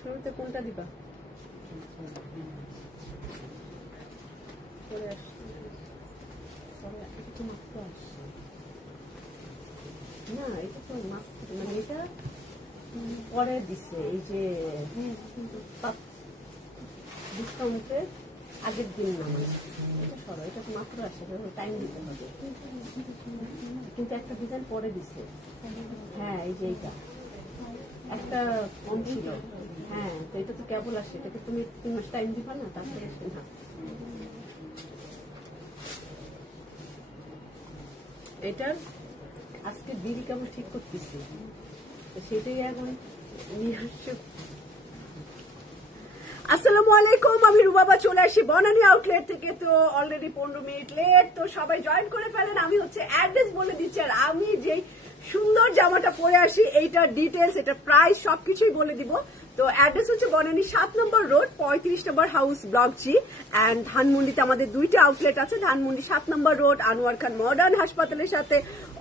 শুরুতে কোনটা দিবা? না এটা তো মানে এটা পরে দিচ্ছে এই যে ডিসকাউন্টের আগের দিন না, মানে এটা সরো, এটা তো মাত্র আসে, টাইম দিতে হবে, কিন্তু একটা ডিজাইন পরে দিচ্ছে। হ্যাঁ এই যে এইটা একটা কম ছিল। হ্যাঁ তো এটা তো কেবল আসে, এটাকে তুমি 3 মাস টাইম দিবা না, তারপরে আসবে না। এটার আজকে দিদি কেমন ঠিক করতেছি, সেটাই এখন নিয়ে আসছে। আসসালামু আলাইকুম, আমি রুবাবা চলে আসি বনানী আউটলেট থেকে। তো অলরেডি 15 মিনিট লেট, তো সবাই জয়েন করে ফেলেন। আমি হচ্ছে অ্যাড্রেস বলে দিচ্ছি, আর আমি যে সুন্দর জামাটা পরে আসি এইটার ডিটেলস, এটা প্রাইস সবকিছুই বলে দিব। তো অ্যাড্রেস হচ্ছে বনানী 7 নম্বর রোড, 35 নম্বর হাউস, ব্লক জি। অ্যান্ড ধানমন্ডিতে আমাদের 2টা আউটলেট আছে, ধানমন্ডি 7 নম্বর রোড, আনোয়ার খান মডার্ন হাসপাতালের সাথে,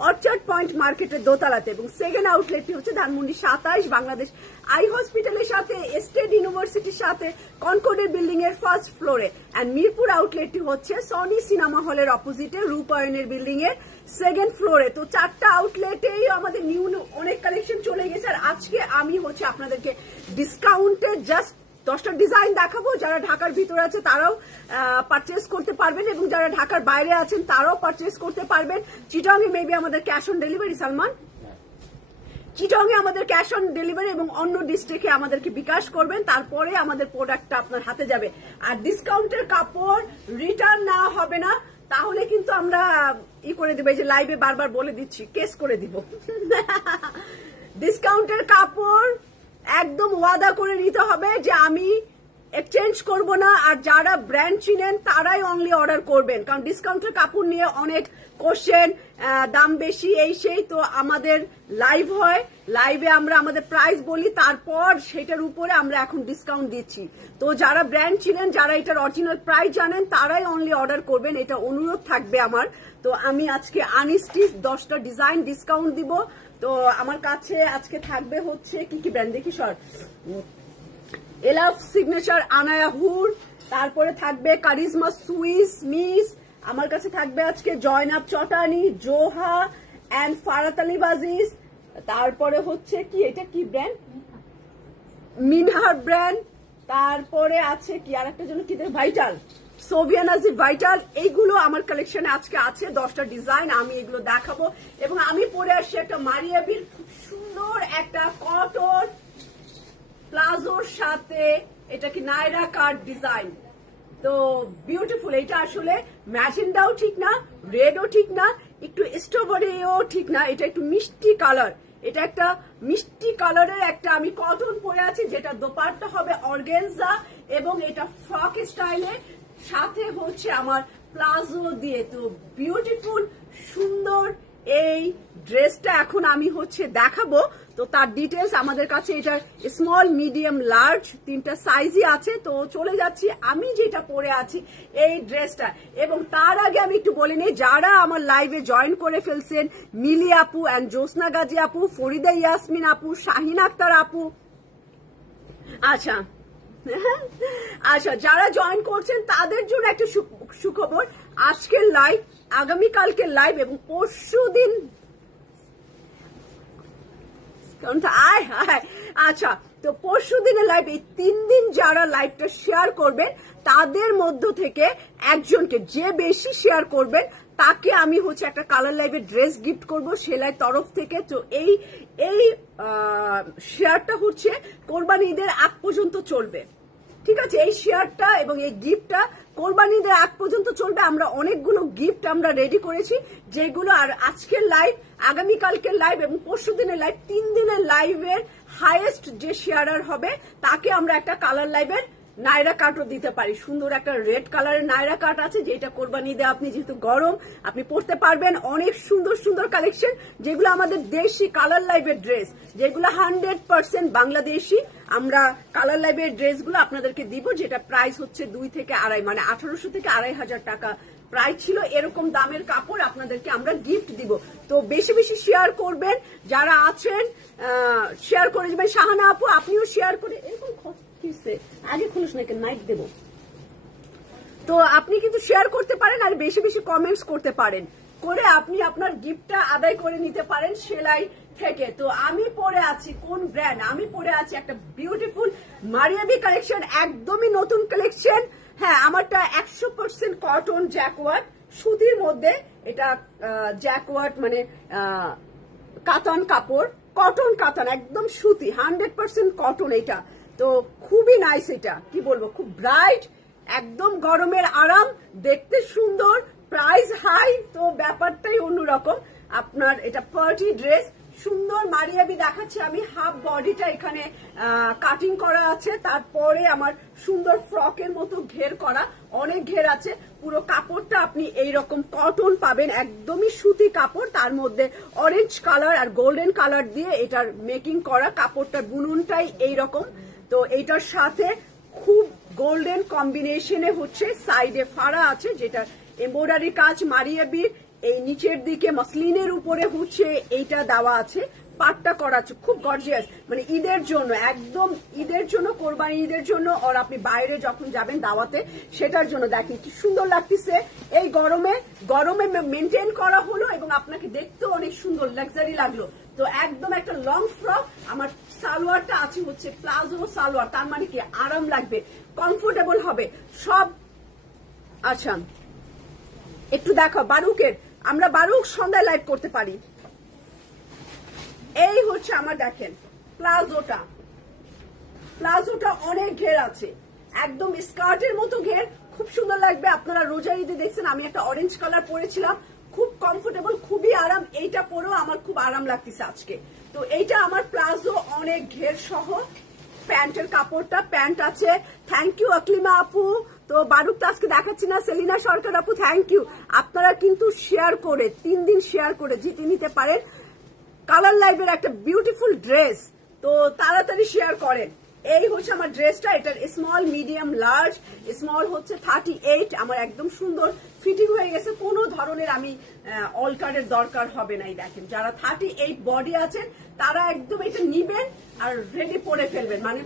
অর্চার্ড পয়েন্ট মার্কেটের দোতলাতে, এবং সেকেন্ড আউটলেটটি হচ্ছে ধানমন্ডি 27 বাংলাদেশ আই হসপিটালের সাথে, স্টেট ইউনিভার্সিটির সাথে, কনকর্ডের বিল্ডিং এর ফার্স্ট ফ্লোরে। অ্যান্ড মিরপুর আউটলেটটি হচ্ছে সনি সিনেমা হলের অপোজিটে রূপায়নের বিল্ডিং এর সেকেন্ড ফ্লোরে। তো 4টা আউটলেটেই আমাদের নিউ অনেক কালেকশন চলে গেছে। আর আজকে আমি হচ্ছে আপনাদেরকে ডিসকাউন্টে জাস্ট 10টা ডিজাইন দেখাবো। যারা ঢাকার ভিতরে আছে তারাও পারচেস করতে পারবেন, এবং যারা ঢাকার বাইরে আছেন তারাও পারচেস করতে পারবেন। চিটাংয়ে মেবি আমাদের ক্যাশ অন ডেলিভারি, সালমান চিটাংয়ে আমাদের ক্যাশ অন ডেলিভারি, এবং অন্য ডিস্ট্রিক্টে আমাদেরকে বিকাশ করবেন, তারপরে আমাদের প্রোডাক্টটা আপনার হাতে যাবে। আর ডিসকাউন্টের কাপড় রিটার্ন না হবে না, তাহলে কিন্তু আমরা করে দিব, এই যে লাইভে বারবার বলে দিচ্ছি, কেস করে দিব। ডিসকাউন্টের কাপড় একদম ওয়াদা করে নিতে হবে যে আমি এক্সচেঞ্জ করব না। আর যারা ব্র্যান্ড চিনেন তারাই অনলি অর্ডার করবেন, কারণ ডিসকাউন্টের কাপড় নিয়ে অনেক কোশ্চেন, দাম বেশি এই সেই। তো আমাদের লাইভ হয়, লাইভে আমরা আমাদের প্রাইস বলি, তারপর সেটার উপরে আমরা এখন ডিসকাউন্ট দিচ্ছি। তো যারা ব্র্যান্ড ছিলেন, যারা এটার অরিজিনাল প্রাইস জানেন, তারাই অনলি অর্ডার করবেন, এটা অনুরোধ থাকবে আমার। তো আমি আজকে আনস্টিচ 10টা ডিজাইন ডিসকাউন্ট দিব। তো আমার কাছে আজকে থাকবে হচ্ছে কি কি ব্র্যান্ড দেখি সর, এলাফ সিগনেচার আনায়া হুর, তারপরে থাকবে কারিজমা সুইস মিস, আমার কাছে থাকবে আজকে জয়নাব চটানি, জোহা এন্ড ফারাত আলী বাজিজ, তারপরে হচ্ছে কি এটা কি ব্র্যান্ড, মিনহার ব্র্যান্ড, তারপরে আছে কি আর একটা জন্য কি ভাইটাল, সোভিয়ানাজি ভাইটাল। এইগুলো আমার কালেকশনে আজকে আছে 10টা ডিজাইন, আমি এগুলো দেখাবো। এবং আমি পরে আসছি একটা মারিয়াবির খুব সুন্দর একটা কটন প্লাজোর সাথে, এটা কি নাইরা কাট ডিজাইন, তো বিউটিফুল। এটা আসলে ম্যাজেন্ডাও ঠিক না, রেডও ঠিক না, একটু স্ট্রবেরিও ঠিক না, এটা একটু মিষ্টি কালার, এটা একটা মিষ্টি কালারের একটা আমি কটন পরে আছি, যেটা দোপাট্টা হবে অর্গানজা, এবং এটা ফ্রক স্টাইলে, সাথে হচ্ছে আমার প্লাজো দিয়ে। তো বিউটিফুল সুন্দর এই ড্রেসটা এখন আমি হচ্ছে দেখাবো। তো তার ডিটেলস আমাদের কাছে, এটার স্মল মিডিয়াম লার্জ 3টা সাইজই আছে। তো চলে যাচ্ছি আমি যেটা পরে আছি এই ড্রেসটা। এবং তার আগে আমি একটু বলে নিই, যারা আমার লাইভে জয়েন করে ফেলছেন, মিলি আপু অ্যান্ড জোসনা গাজী আপু, ফরিদা ইয়াসমিন আপু, শাহিন আক্তার আপু, আচ্ছা আচ্ছা যারা জয়েন করছেন তাদের জন্য একটা সুখবর, আজকের লাইভ, আগামীকালকের লাইভ এবং পরশু দিন, আচ্ছা তো পরশু দিনের লাইভ, এই 3 দিন যারা লাইভটা শেয়ার করবেন তাদের মধ্য থেকে একজনকে, যে বেশি শেয়ার করবেন তাকে আমি হচ্ছে একটা কালার লাইভের ড্রেস গিফট করব সেলাই তরফ থেকে। তো এই শেয়ারটা হচ্ছে কোরবানি ঈদের আগ পর্যন্ত চলবে, ঠিক আছে? এই শেয়ারটা এবং এই গিফটটা কোরবানি ঈদের আগ পর্যন্ত চলবে। আমরা অনেকগুলো গিফট আমরা রেডি করেছি, যেগুলো আর আজকের লাইভ, আগামীকালকের লাইভ এবং পরশু দিনের লাইভ, 3 দিনের লাইভের হাইয়েস্ট যে শেয়ারার হবে তাকে আমরা একটা কালার লাইভের নাইরা কাটও দিতে পারি। সুন্দর একটা রেড কালারের নাইরা কাট আছে, যেটা কোরবানি ঈদে আপনি যেহেতু গরম আপনি পরতে পারবেন। অনেক সুন্দর সুন্দর কালেকশন, যেগুলো আমাদের দেশি কালার লাইভের ড্রেস, যেগুলো 100% বাংলাদেশি। আমরা কালার লাইভের ড্রেসগুলো আপনাদেরকে দিব, যেটা প্রাইস হচ্ছে 2 থেকে 2.5, মানে 1800 থেকে 2500 টাকা প্রাইস ছিল, এরকম দামের কাপড় আপনাদেরকে আমরা গিফট দিব। তো বেশি বেশি শেয়ার করবেন, যারা আছেন শেয়ার করে দিবেন। শাহানা আপু আপনিও শেয়ার করে, এরকম আগে খুলিস নাকি নাইট দেবো। তো আপনি কিন্তু শেয়ার করতে পারেন আর বেশি বেশি কমেন্টস করতে পারেন, করে আপনি আপনার গিফটটা আদায় করে নিতে পারেন সেলাই থেকে। তো আমি পরে আছি কোন ব্র্যান্ড, আমি পরে আছি একটা বিউটিফুল মারিয়াবি কালেকশন, একদমই নতুন কালেকশন। হ্যাঁ, আমারটা 100% কটন জ্যাকওয়ার্ড সুতির মধ্যে, এটা জ্যাকওয়ার্ড মানে কাতান কাপড়, কটন কাতান একদম সুতি, 100% কটন। এটা তো খুবই নাইস, এটা কি বলবো, খুব ব্রাইট, একদম গরমের আরাম, দেখতে সুন্দর, প্রাইস হাই, তো ব্যাপারটাই অন্যরকম। আপনার এটা পার্টি ড্রেস, সুন্দর মারিয়াবি দেখাচ্ছে আমি। হাফ বডিটা এখানে কাটিং করা আছে, তারপরে আমার সুন্দর ফ্রকের মতো ঘের করা, অনেক ঘের আছে। পুরো কাপড়টা আপনি এইরকম কটন পাবেন, একদমই সুতি কাপড়, তার মধ্যে অরেঞ্জ কালার আর গোল্ডেন কালার দিয়ে এটার মেকিং করা। কাপড়টার বুননটাই এইরকম। তো এইটার সাথে খুব গোল্ডেন কম্বিনেশনে হচ্ছে সাইডে ফাড়া আছে, যেটা এমব্রয়ডারি কাজ মারিয়াবির। এই নিচের দিকে মসলিনের উপরে হচ্ছে এইটা দেওয়া আছে, পাটটা করা আছে, খুব গর্জিয়াস, মানে ঈদের জন্য, একদম ঈদের জন্য, কোরবানি ঈদের জন্য, আর আপনি বাইরে যখন যাবেন দাওয়াতে সেটার জন্য। দেখেন কি সুন্দর লাগতেছে, এই গরমে গরমে মেনটেন করা হলো এবং আপনাকে দেখতেও অনেক সুন্দর লাক্সারি লাগলো। তো একদম একটা লং ফ্রক। আমার সালোয়ারটা আছে হচ্ছে প্লাজো সালোয়ার, তার মানে কি আরাম লাগবে, কমফোর্টেবল হবে সব। আচ্ছা একটু দেখো বারুকের, আমরা বারুক সন্ধ্যায় লাইভ করতে পারি। এই হচ্ছে আমার দেখেন প্লাজোটা, প্লাজোটা অনেক ঘের আছে, একদম স্কার্টের মতো ঘের, খুব সুন্দর লাগবে। আপনারা রোজা ঈদে দেখছেন আমি একটা অরেঞ্জ কালার পরেছিলাম, খুব কমফোর্টেবল, খুবই আরাম। এইটা পরেও আমার খুব আরাম লাগতেছে আজকে। তো এইটা আমার প্লাজো, অনেক ঘের সহ। প্যান্টের কাপড়টা, প্যান্ট আছে। থ্যাংক ইউ আকলিমা আপু। তো বারুকটা আজকে দেখাচ্ছি না, সেলিনা সরকার আপু থ্যাংক ইউ। আপনারা কিন্তু শেয়ার করে 3 দিন শেয়ার করে জিতে নিতে পারেন কালার লাইভের একটা বিউটিফুল ড্রেস। তো তাড়াতাড়ি শেয়ার করেন। এই হচ্ছে আমার ড্রেসটা, এটার স্মল, মিডিয়াম, লার্জ। স্মল হচ্ছে 38, আমার একদম সুন্দর ফিটিং হয়ে গেছে, কোনো ধরনের আমি অল্টারের দরকার হবে না। দেখেন যারা 38 বডি আছেন তারা একদম এটা নিবেন আর রেডি পরে ফেলবেন, মানে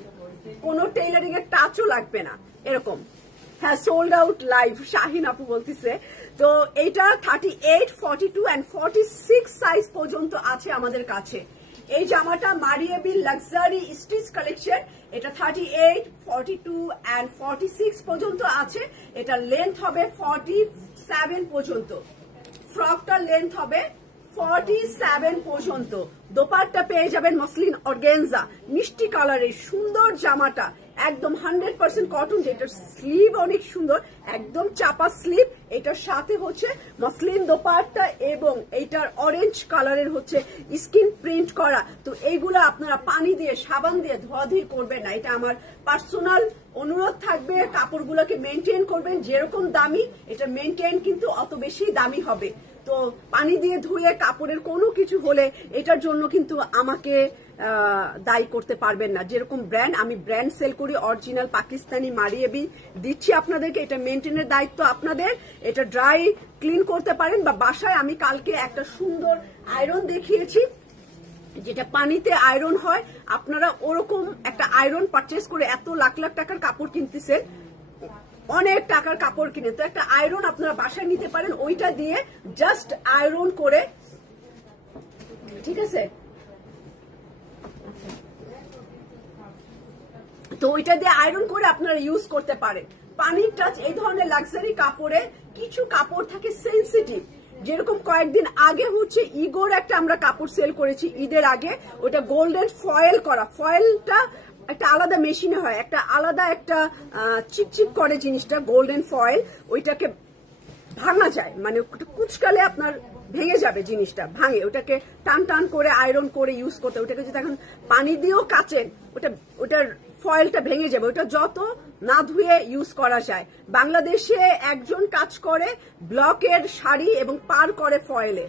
কোনো টেইলারিং এর টাচও লাগবে না, এরকম। হ্যাঁ, সোল্ড আউট লাইভ শাহিন আপু বলতেছে। তো এইটা 38, 42 and 46 সাইজ পর্যন্ত আছে আমাদের কাছে। এই জামাটা মারিয়াবি লাক্সারি স্টিচ কালেকশন, এটা 38, 42 and 46 পর্যন্ত আছে। এটা লেন্থ হবে 47 পর্যন্ত, ফ্রকটার লেন্থ হবে 47 পর্যন্ত। দোপাট্টা পেয়ে যাবেন মসলিন অর্গানজা, মিষ্টি কালারের সুন্দর জামাটা, একদম 100% কটন, যেটার স্লিভ অনেক সুন্দর, একদম চাপা স্লিভ। এটার সাথে হচ্ছে মসলিন দোপাট্টা এবং এইটার অরেঞ্জ কালারের হচ্ছে স্কিন প্রিন্ট করা। তো এইগুলো আপনারা পানি দিয়ে, সাবান দিয়ে ধোয়াধুয়ি করবেন না, এটা আমার পার্সোনাল অনুরোধ থাকবে। কাপড়গুলোকে মেনটেন করবেন, যেরকম দামি এটা মেনটেন কিন্তু অত বেশি দামি হবে। তো পানি দিয়ে ধুয়ে কাপড়ের কোনো কিছু হলে এটার জন্য কিন্তু আমাকে দায়ী করতে পারবেন না। যেরকম ব্র্যান্ড, আমি ব্র্যান্ড সেল করি, অরিজিনাল পাকিস্তানি মারিয়াবি দিচ্ছি আপনাদেরকে, এটা মেনটেনের দায়িত্ব আপনাদের। এটা ড্রাই ক্লিন করতে পারেন বা বাসায়, আমি কালকে একটা সুন্দর আয়রন দেখিয়েছি যেটা পানিতে আয়রন হয়, আপনারা ওরকম একটা আয়রন পারচেস করে, এত লাখ লাখ টাকার কাপড় কিনতেছেন, অনেক টাকার কাপড় কিনে, তো একটা আয়রন আপনারা বাসায় নিতে পারেন, ওইটা দিয়ে জাস্ট আয়রন করে, ঠিক আছে? তো ওইটা দিয়ে আয়রন করে আপনারা ইউজ করতে পারেন। পানির টাচ, এই ধরনের লাক্সারি কাপড়ে কিছু কাপড় থাকে সেন্সিটিভ, যেরকম কয়েকদিন আগে হচ্ছে ইগোর একটা আমরা কাপড় সেল করেছি ঈদের আগে, ওটা গোল্ডেন ফয়েল করা, ফয়েলটা একটা আলাদা মেশিনে হয়, একটা আলাদা একটা চিপচিপ করে জিনিসটা, গোল্ডেন ফয়েল, ওইটাকে ভাঙা যায়, মানে কুচকালে আপনার ভেঙে যাবে জিনিসটা, ভাঙে, ওটাকে টান টান করে আয়রন করে ইউজ করতে, ওটাকে যদি এখন পানি দিয়েও কাচেন ওটার ফয়েলটা ভেঙে যাবে, ওটা যত না ধুয়ে ইউজ করা যায়। বাংলাদেশে একজন কাজ করে ব্লকের শাড়ি এবং পার করে ফয়েলে,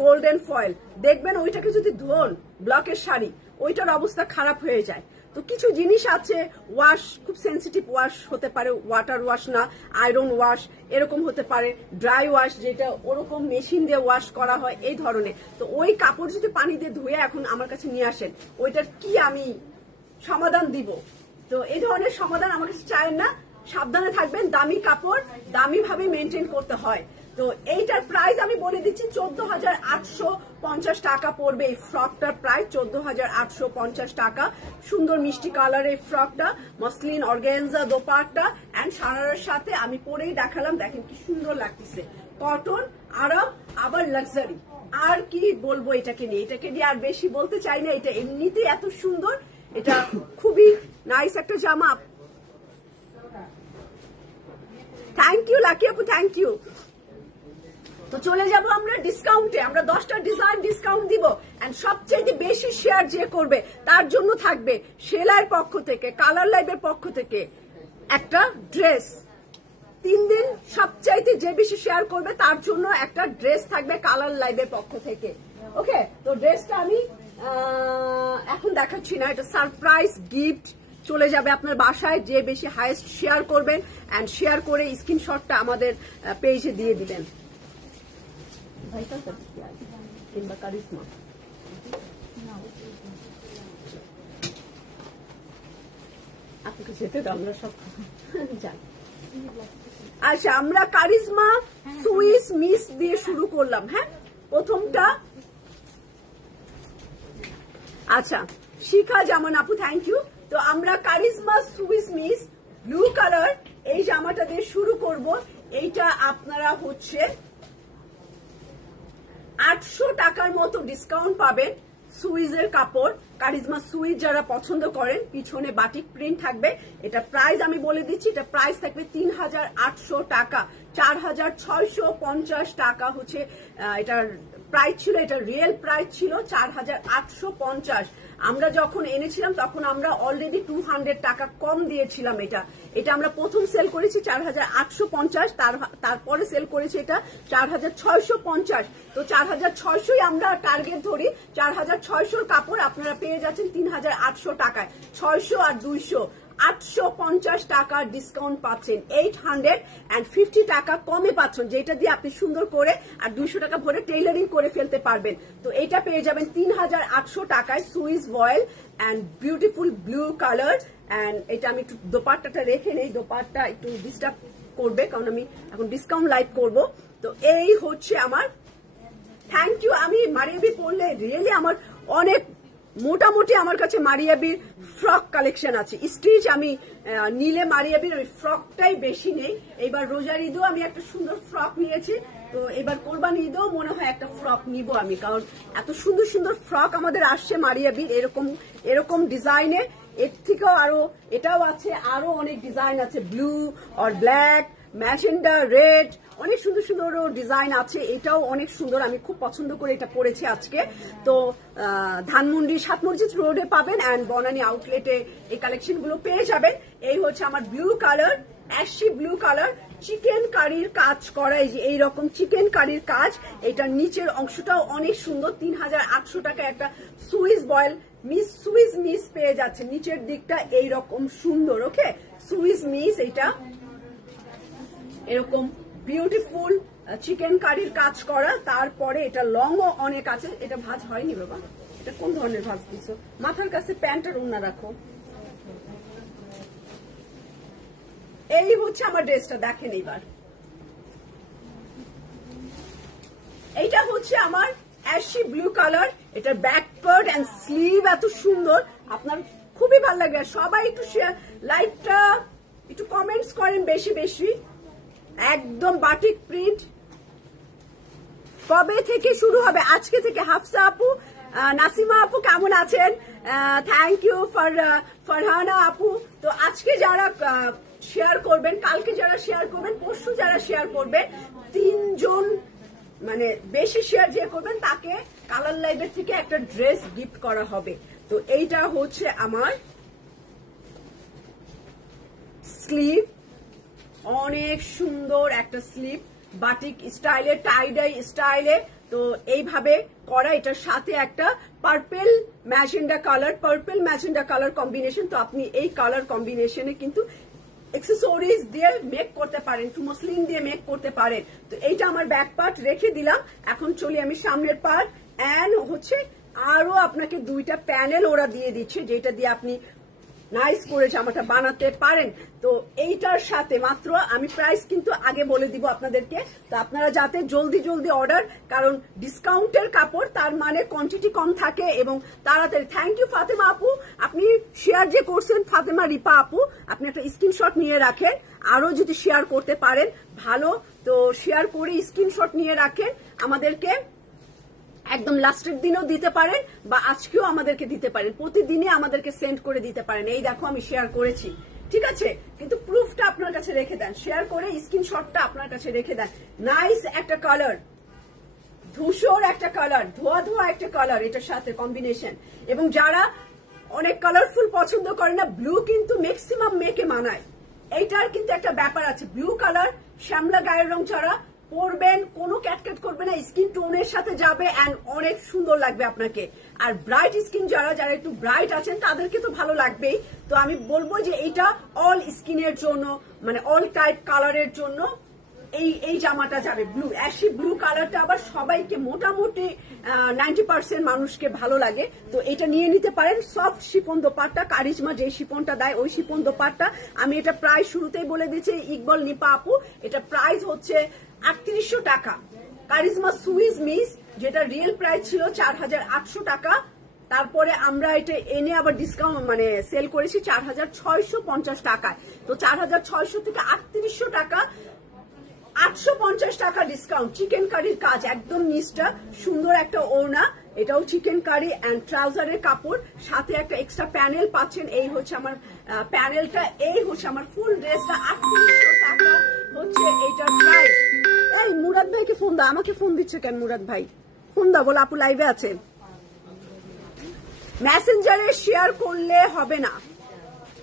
গোল্ডেন ফয়েল, দেখবেন ওইটাকে যদি ধোন ব্লকের শাড়ি, ওইটার অবস্থা খারাপ হয়ে যায়। তো কিছু জিনিস আছে ওয়াশ খুব সেন্সিটিভ ওয়াশ হতে পারে, ওয়াটার ওয়াশ না, আয়রন ওয়াশ এরকম হতে পারে, ড্রাই ওয়াশ যেটা ওরকম মেশিন দিয়ে ওয়াশ করা হয় এই ধরনের। তো ওই কাপড় যদি পানি দিয়ে ধুয়ে এখন আমার কাছে নিয়ে আসেন, ওইটার কি আমি সমাধান দিব? তো এই ধরনের সমাধান আমার কাছে চায় না। সাবধানে থাকবেন, দামি কাপড় দামি ভাবে মেনটেন করতে হয়। তো এইটার প্রাইস আমি বলে দিচ্ছি 14,850 টাকা পড়বে। এই ফ্রকটার প্রাইস 14,850 টাকা। সুন্দর মিষ্টি কালার এই ফ্রকটা, মসলিন অর্গানজা দোপাট্টা এন্ড সারারার সাথে আমি পরেই দেখালাম, দেখেন কি সুন্দর লাগতেছে। কটন, আরাম, আবার লাক্সারি। আর কি বলবো এটাকে নিয়ে? এটাকে নিয়ে আর বেশি বলতে চাই না। এটা এমনিতেই এত সুন্দর, এটা খুবই নাইস একটা জামা। থ্যাংক ইউ লাকি আপু, থ্যাংক ইউ। তো চলে যাব আমরা ডিসকাউন্টে। আমরা 10টা ডিজাইন ডিসকাউন্ট দিব এন্ড সবচেয়ে বেশি শেয়ার যে করবে তার জন্য থাকবে সেলাইয়ের পক্ষ থেকে, কালার লাইভের পক্ষ থেকে একটা ড্রেস। 3 দিন সবচাইতে যে বেশি শেয়ার করবে তার জন্য একটা ড্রেস থাকবে কালার লাইভের পক্ষ থেকে। ওকে, তো ড্রেসটা আমি এখন দেখাচ্ছি না, এটা সারপ্রাইজ গিফট চলে যাবে আপনার বাসায়। যে বেশি হাইয়েস্ট শেয়ার করবেন এন্ড শেয়ার করে স্ক্রিনশটটা আমাদের পেজে দিয়ে দিবেন। কিংবা কারিশমা আপনাকে যেতে দাও, আমরা সব যাই। আচ্ছা, আমরা কারিশমা সুইস মিস দিয়ে শুরু করলাম। হ্যাঁ, প্রথমটা। আচ্ছা, শিখা জামান আপু, থ্যাংক ইউ। তো আমরা কারিশমা সুইস মিস ব্লু কালার এই জামাটা দিয়ে শুরু করব। এইটা আপনারা হচ্ছে 800 টাকার মতো ডিসকাউন্ট পাবেন। সুইজের কাপড়, কারিজমা সুইজ যারা পছন্দ করেন, পিছনে বাটিক প্রিন্ট থাকবে। এটা প্রাইস আমি বলে দিচ্ছি, এটা প্রাইস থাকবে 3,800 টাকা। 4,650 টাকা হচ্ছে এটার প্রাইস ছিল, এটা রিয়েল প্রাইস ছিল 4,850। আমরা যখন এনেছিলাম তখন আমরা অলরেডি 200 টাকা কম দিয়েছিলাম। এটা আমরা প্রথম সেল করেছি 4,850, তারপরে সেল করেছি এটা 4,650। তো 4,600 আমরা টার্গেট ধরি। 4,600 কাপড় আপনারা পেয়ে যাচ্ছেন 3,800 টাকায়। 600 আর 200 850 টাকা ডিসকাউন্ট পাচ্ছেন। 850 টাকা কমে পাচ্ছেন, যেটা দিয়ে আপনি সুন্দর করে আর 200 টাকা ভরে টেইলারিং করে ফেলতে পারবেন। তো এটা পেয়ে যাবেন 3,800 টাকায়। Swiss voile and beautiful blue colour. And এটা আমি একটু দোপাট্টাটা রেখে নেই, দোপাট্টা একটু ডিস্টার্ব করবে কারণ আমি এখন ডিসকাউন্ট লাইভ করব। তো এই হচ্ছে আমার। Thank you. আমি মারিয়াবি পরলে রিয়েলি আমার অনেক মোটামুটি আমার কাছে মারিয়াবির ফ্রক কালেকশন আছে। স্টিচ আমি নিলে মারিয়াবির ওই ফ্রকটাই বেশি নেই। এবার রোজার ঈদও আমি একটা সুন্দর ফ্রক নিয়েছি। তো এবার কোরবানি ঈদেও মনে হয় একটা ফ্রক নিব আমি, কারণ এত সুন্দর সুন্দর ফ্রক আমাদের আসছে মারিয়াবির এরকম ডিজাইনে। এর থেকেও আরো এটাও আছে, আরো অনেক ডিজাইন আছে, ব্লু আর ব্ল্যাক, ম্যাজেন্ডা, রেড, অনেক সুন্দর সুন্দর ডিজাইন আছে। এটাও অনেক সুন্দর, আমি খুব পছন্দ করে এটা পরেছি আজকে। তো ধানমন্ডি 7 মসজিদ রোডে পাবেন এন্ড বনানী আউটলেটে এই কালেকশন গুলো পেয়ে যাবেন। এই হচ্ছে আমার blue colour, ashy blue colour, chicken কারির কাজ করা, এই যে এইরকম চিকেন কারির কাজ। এটার নিচের অংশটাও অনেক সুন্দর। 3,800 টাকা একটা সুইস বয়েল সুইস মিস পেয়ে যাচ্ছে। নিচের দিকটা এইরকম সুন্দর। ওকে, সুইস মিস এটা এরকম বিউটিফুল চিকেন কারির কাজ করা। তারপরে এটা লংও অনেক আছে। এটা ভাঁজ হয়নি বাবা, এটা কোন ধরনের ভাঁজ দিচ্ছ? মাথার কাছে প্যান্টের ওড়না রাখো। এই হচ্ছে আমার ড্রেসটা, দেখেন এইবার। এইটা হচ্ছে আমার অ্যাশি ব্লু কালার। এটার ব্যাক পার্ট এন্ড স্লিভ এত সুন্দর, আপনার খুবই ভালো লাগবে। সবাই একটু শেয়ার লাইভটা একটু কমেন্টস করেন বেশি বেশি। একদম বাটিক প্রিন্ট। কবে থেকে শুরু হবে? আজকে থেকে। হাফসা আপু, নাসিমা আপু কেমন আছেন? থ্যাংক ইউ ফারহানা আপু। তো আজকে যারা শেয়ার করবেন, কালকে যারা শেয়ার করবেন, পরশু যারা শেয়ার করবেন, 3 জন মানে বেশি শেয়ার যে করবেন তাকে কালার লাইভের থেকে একটা ড্রেস গিফট করা হবে। তো এইটা হচ্ছে আমার স্লিভ, অনেক সুন্দর একটা স্লিভ। বাটিক স্টাইলে, টাই ডাই স্টাইলে। তো এইভাবে করা, এটার সাথে একটা পার্পেল ম্যাজেন্ডা কালার কম্বিনেশন। তো আপনি এই কালার কম্বিনেশনে কিন্তু অ্যাক্সেসরিজ দিয়ে মেক করতে পারেন, একটু মসলিন দিয়ে মেক করতে পারেন। তো এইটা আমার ব্যাক পার্ট রেখে দিলাম। এখন চলি আমি সামনের পার্ট। এন্ড হচ্ছে আরো আপনাকে দুইটা প্যানেল ওরা দিয়ে দিচ্ছে, যেটা দিয়ে আপনি নাইস করে জামাটা বানাতে পারেন। তো এইটার সাথে মাত্র আমি প্রাইস কিন্তু আগে বলে দিব আপনাদেরকে, তো আপনারা যাতে জলদি জলদি অর্ডার, কারণ ডিসকাউন্টের কাপড় তার মানে কোয়ান্টিটি কম থাকে এবং তাড়াতাড়ি। থ্যাংক ইউ ফাতেমা আপু, আপনি শেয়ার যে করছেন ফাতেমা রিপা আপু, আপনি একটা স্ক্রিনশট নিয়ে রাখেন, আরো যদি শেয়ার করতে পারেন ভালো। তো শেয়ার করে স্ক্রিনশট নিয়ে রাখেন, আমাদেরকে একদম লাস্টের দিনও দিতে পারেন বা আজকেও আমাদেরকে দিতে পারেন, প্রতিদিনই আমাদেরকে সেন্ড করে দিতে পারেন। এই দেখো আমি শেয়ার করেছি, ঠিক আছে, কিন্তু প্রুফটা আপনার কাছে রেখে দেন, শেয়ার করে স্ক্রিনশটটা আপনার কাছে রেখে দেন। নাইস একটা কালার, ধূসর একটা কালার, ধোয়া ধোয়া একটা কালার, এটার সাথে কম্বিনেশন। এবং যারা অনেক কালারফুল পছন্দ করে না, ব্লু কিন্তু ম্যাক্সিমাম মেয়েকে মানায়। এইটার কিন্তু একটা ব্যাপার আছে, ব্লু কালার শ্যামলা গায়ের রং ছাড়া পরবেন, কোনো ক্যাটক্যাট করবে না, স্কিন টোনের সাথে যাবে এন্ড অনেক সুন্দর লাগবে আপনাকে। আর ব্রাইট স্কিন যারা একটু ব্রাইট আছেন তাদেরকে তো ভালো লাগবেই। তো আমি বলবো যে এইটা অল স্কিনের জন্য, মানে অল টাইপ কালারের জন্য এই জামাটা যাবে। ব্লু, অ্যাশি ব্লু কালারটা আবার সবাইকে মোটামুটি 90% মানুষকে ভালো লাগে। তো এটা নিয়ে নিতে পারেন। সফট শিফন দোপাট্টা, কারিজমা যে শিফনটা দেয় ওই শিফন দোপাট্টা। আমি এটা প্রাইস শুরুতেই বলে দিচ্ছি, ইকবাল নিপা আপু, এটা প্রাইস হচ্ছে 3800 টাকা। কারিজমা সুইস মিস, যেটা রিয়েল প্রাইস ছিল 4800 টাকা, তারপরে আমরা এটা এনে আবার ডিসকাউন্ট মানে সেল করেছি 4650 টাকায়। তো 4600 থেকে 3800 টাকা, 850 টাকা ডিসকাউন্ট। চিকেন কারির কাজ একদম নিচটা, সুন্দর একটা ওড়না, এটাও চিকেন কারি এন্ড ট্রাউজারের কাপড়, সাথে একটা এক্সট্রা প্যানেল পাচ্ছেন। এই হচ্ছে আমার প্যানেলটা, এই হচ্ছে আমার ফুল ড্রেসটা। 3800 টাকা হচ্ছে এইটার প্রাইস। এই মুরাদ ভাইকে ফোন দাও, আমাকে ফোন দিচ্ছে কেন মুরাদ ভাই? ফোন দাও, বলে আপু লাইভে আছে। মেসেঞ্জারে শেয়ার করলে হবে না,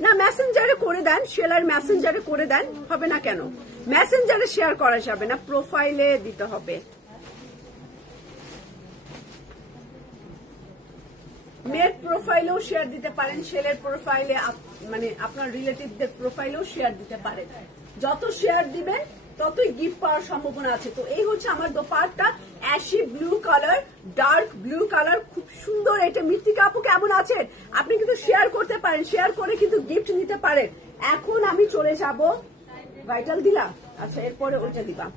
না মেসেঞ্জারে করে দেন, শেয়ার মেসেঞ্জারে করে দেন, হবে না কেন? মেসেঞ্জারে শেয়ার করা যাবে না, প্রোফাইলে দিতে হবে। মেয়ের প্রোফাইলেও শেয়ার দিতে পারেন, ছেলের প্রোফাইলে, মানে আপনার রিলেটিভদের প্রোফাইলেও শেয়ার দিতে পারেন। যত শেয়ার দিবেন ততই গিফট পাওয়ার সম্ভাবনা আছে। তো এই হচ্ছে আমার dupatta, ashy blue colour, dark blue colour, খুব সুন্দর। এটা মৃত্তিকা আপু কেমন আছেন? আপনি কিন্তু শেয়ার করতে পারেন, শেয়ার করে কিন্তু গিফট নিতে পারেন। এখন আমি চলে যাব, ভাইটাল দিলাম, আচ্ছা এরপরে ওইটা দিবা।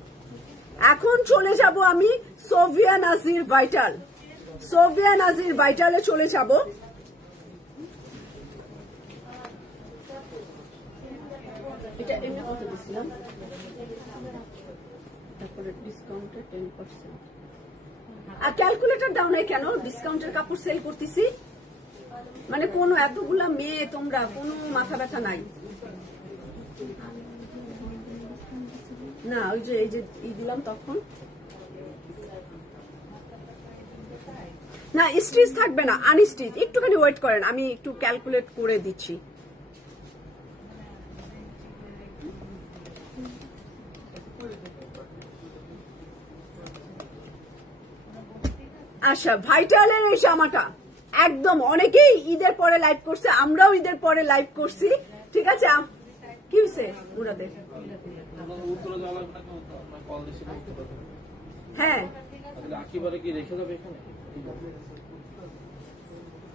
এখন চলে যাব আমি সোভিয়া নাজির ভাইটাল, সোভিয়া নাজির ভাইটালে চলে যাব। এটা এমনি কত দিছিলাম, তারপরে ডিসকাউন্টে 10%। আর ক্যালকুলেটর দাও নাই কেন? ডিসকাউন্টের কাপড় সেল করতেছি, মানে কোনো এতগুলা মেয়ে তোমরা কোনো মাথা ব্যথা নাই না। ওই যে এই যে দিলাম তখন না, স্টিচ থাকবে না, আনস্টিচ। একটুখানি ওয়েট করেন, আমি একটু ক্যালকুলেট করে দিচ্ছি। আচ্ছা, ভাইটালের এই জামাটা একদম অনেকেই ঈদের পরে লাইভ করছে, আমরাও ঈদের পরে লাইভ করছি, ঠিক আছে। কি হয়েছে মুরাদের? হ্যাঁ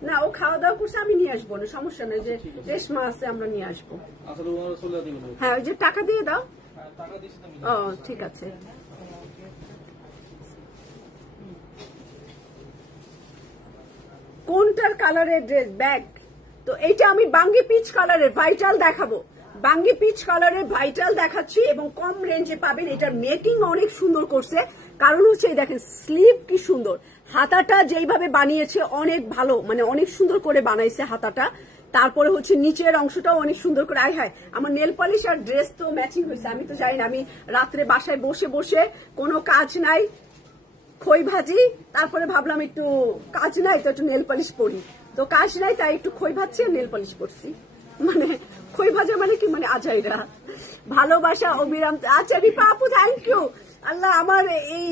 না, ও খাওয়া দাওয়া করছে, আমি নিয়ে আসবো না, সমস্যা নেই, যে রেশমা আছে আমরা নিয়ে আসবো। হ্যাঁ ওই যে টাকা দিয়ে দাও। ও ঠিক আছে। কোনটার কালারের ড্রেস? ব্যাগ। তো এইটা আমি বাঙ্গি পিচ কালারের ভাইটাল দেখাবো, বাঙ্গি পিচ কালারের ভাইটাল দেখাচ্ছি এবং কম রেঞ্জে পাবেন। এটার মেকিং অনেক সুন্দর করছে, কারণ হচ্ছে এই দেখেন স্লিভ কি সুন্দর, হাতাটা যেইভাবে বানিয়েছে অনেক ভালো, মানে অনেক সুন্দর করে বানাইছে হাতাটা। তারপরে হচ্ছে নিচের অংশটাও অনেক সুন্দর করে। আয় হায়, আমার নেল পলিশ আর ড্রেস তো ম্যাচিং হয়েছে। আমি তো জানি না, আমি রাত্রে বাসায় বসে বসে কোনো কাজ নাই, খই ভাজি, তারপরে ভাবলাম একটু কাজ নাই তো একটু নেল পলিশ পরি, তো কাজ নাই তাই একটু খই ভাজছি আর নেল পলিশ পরছি। মানে খই ভাজা মানে কি, মানে আজাইরা ভালোবাসা অবিরাম। আচ্ছা রিপা আপু থ্যাংক ইউ, আল্লাহ আমার এই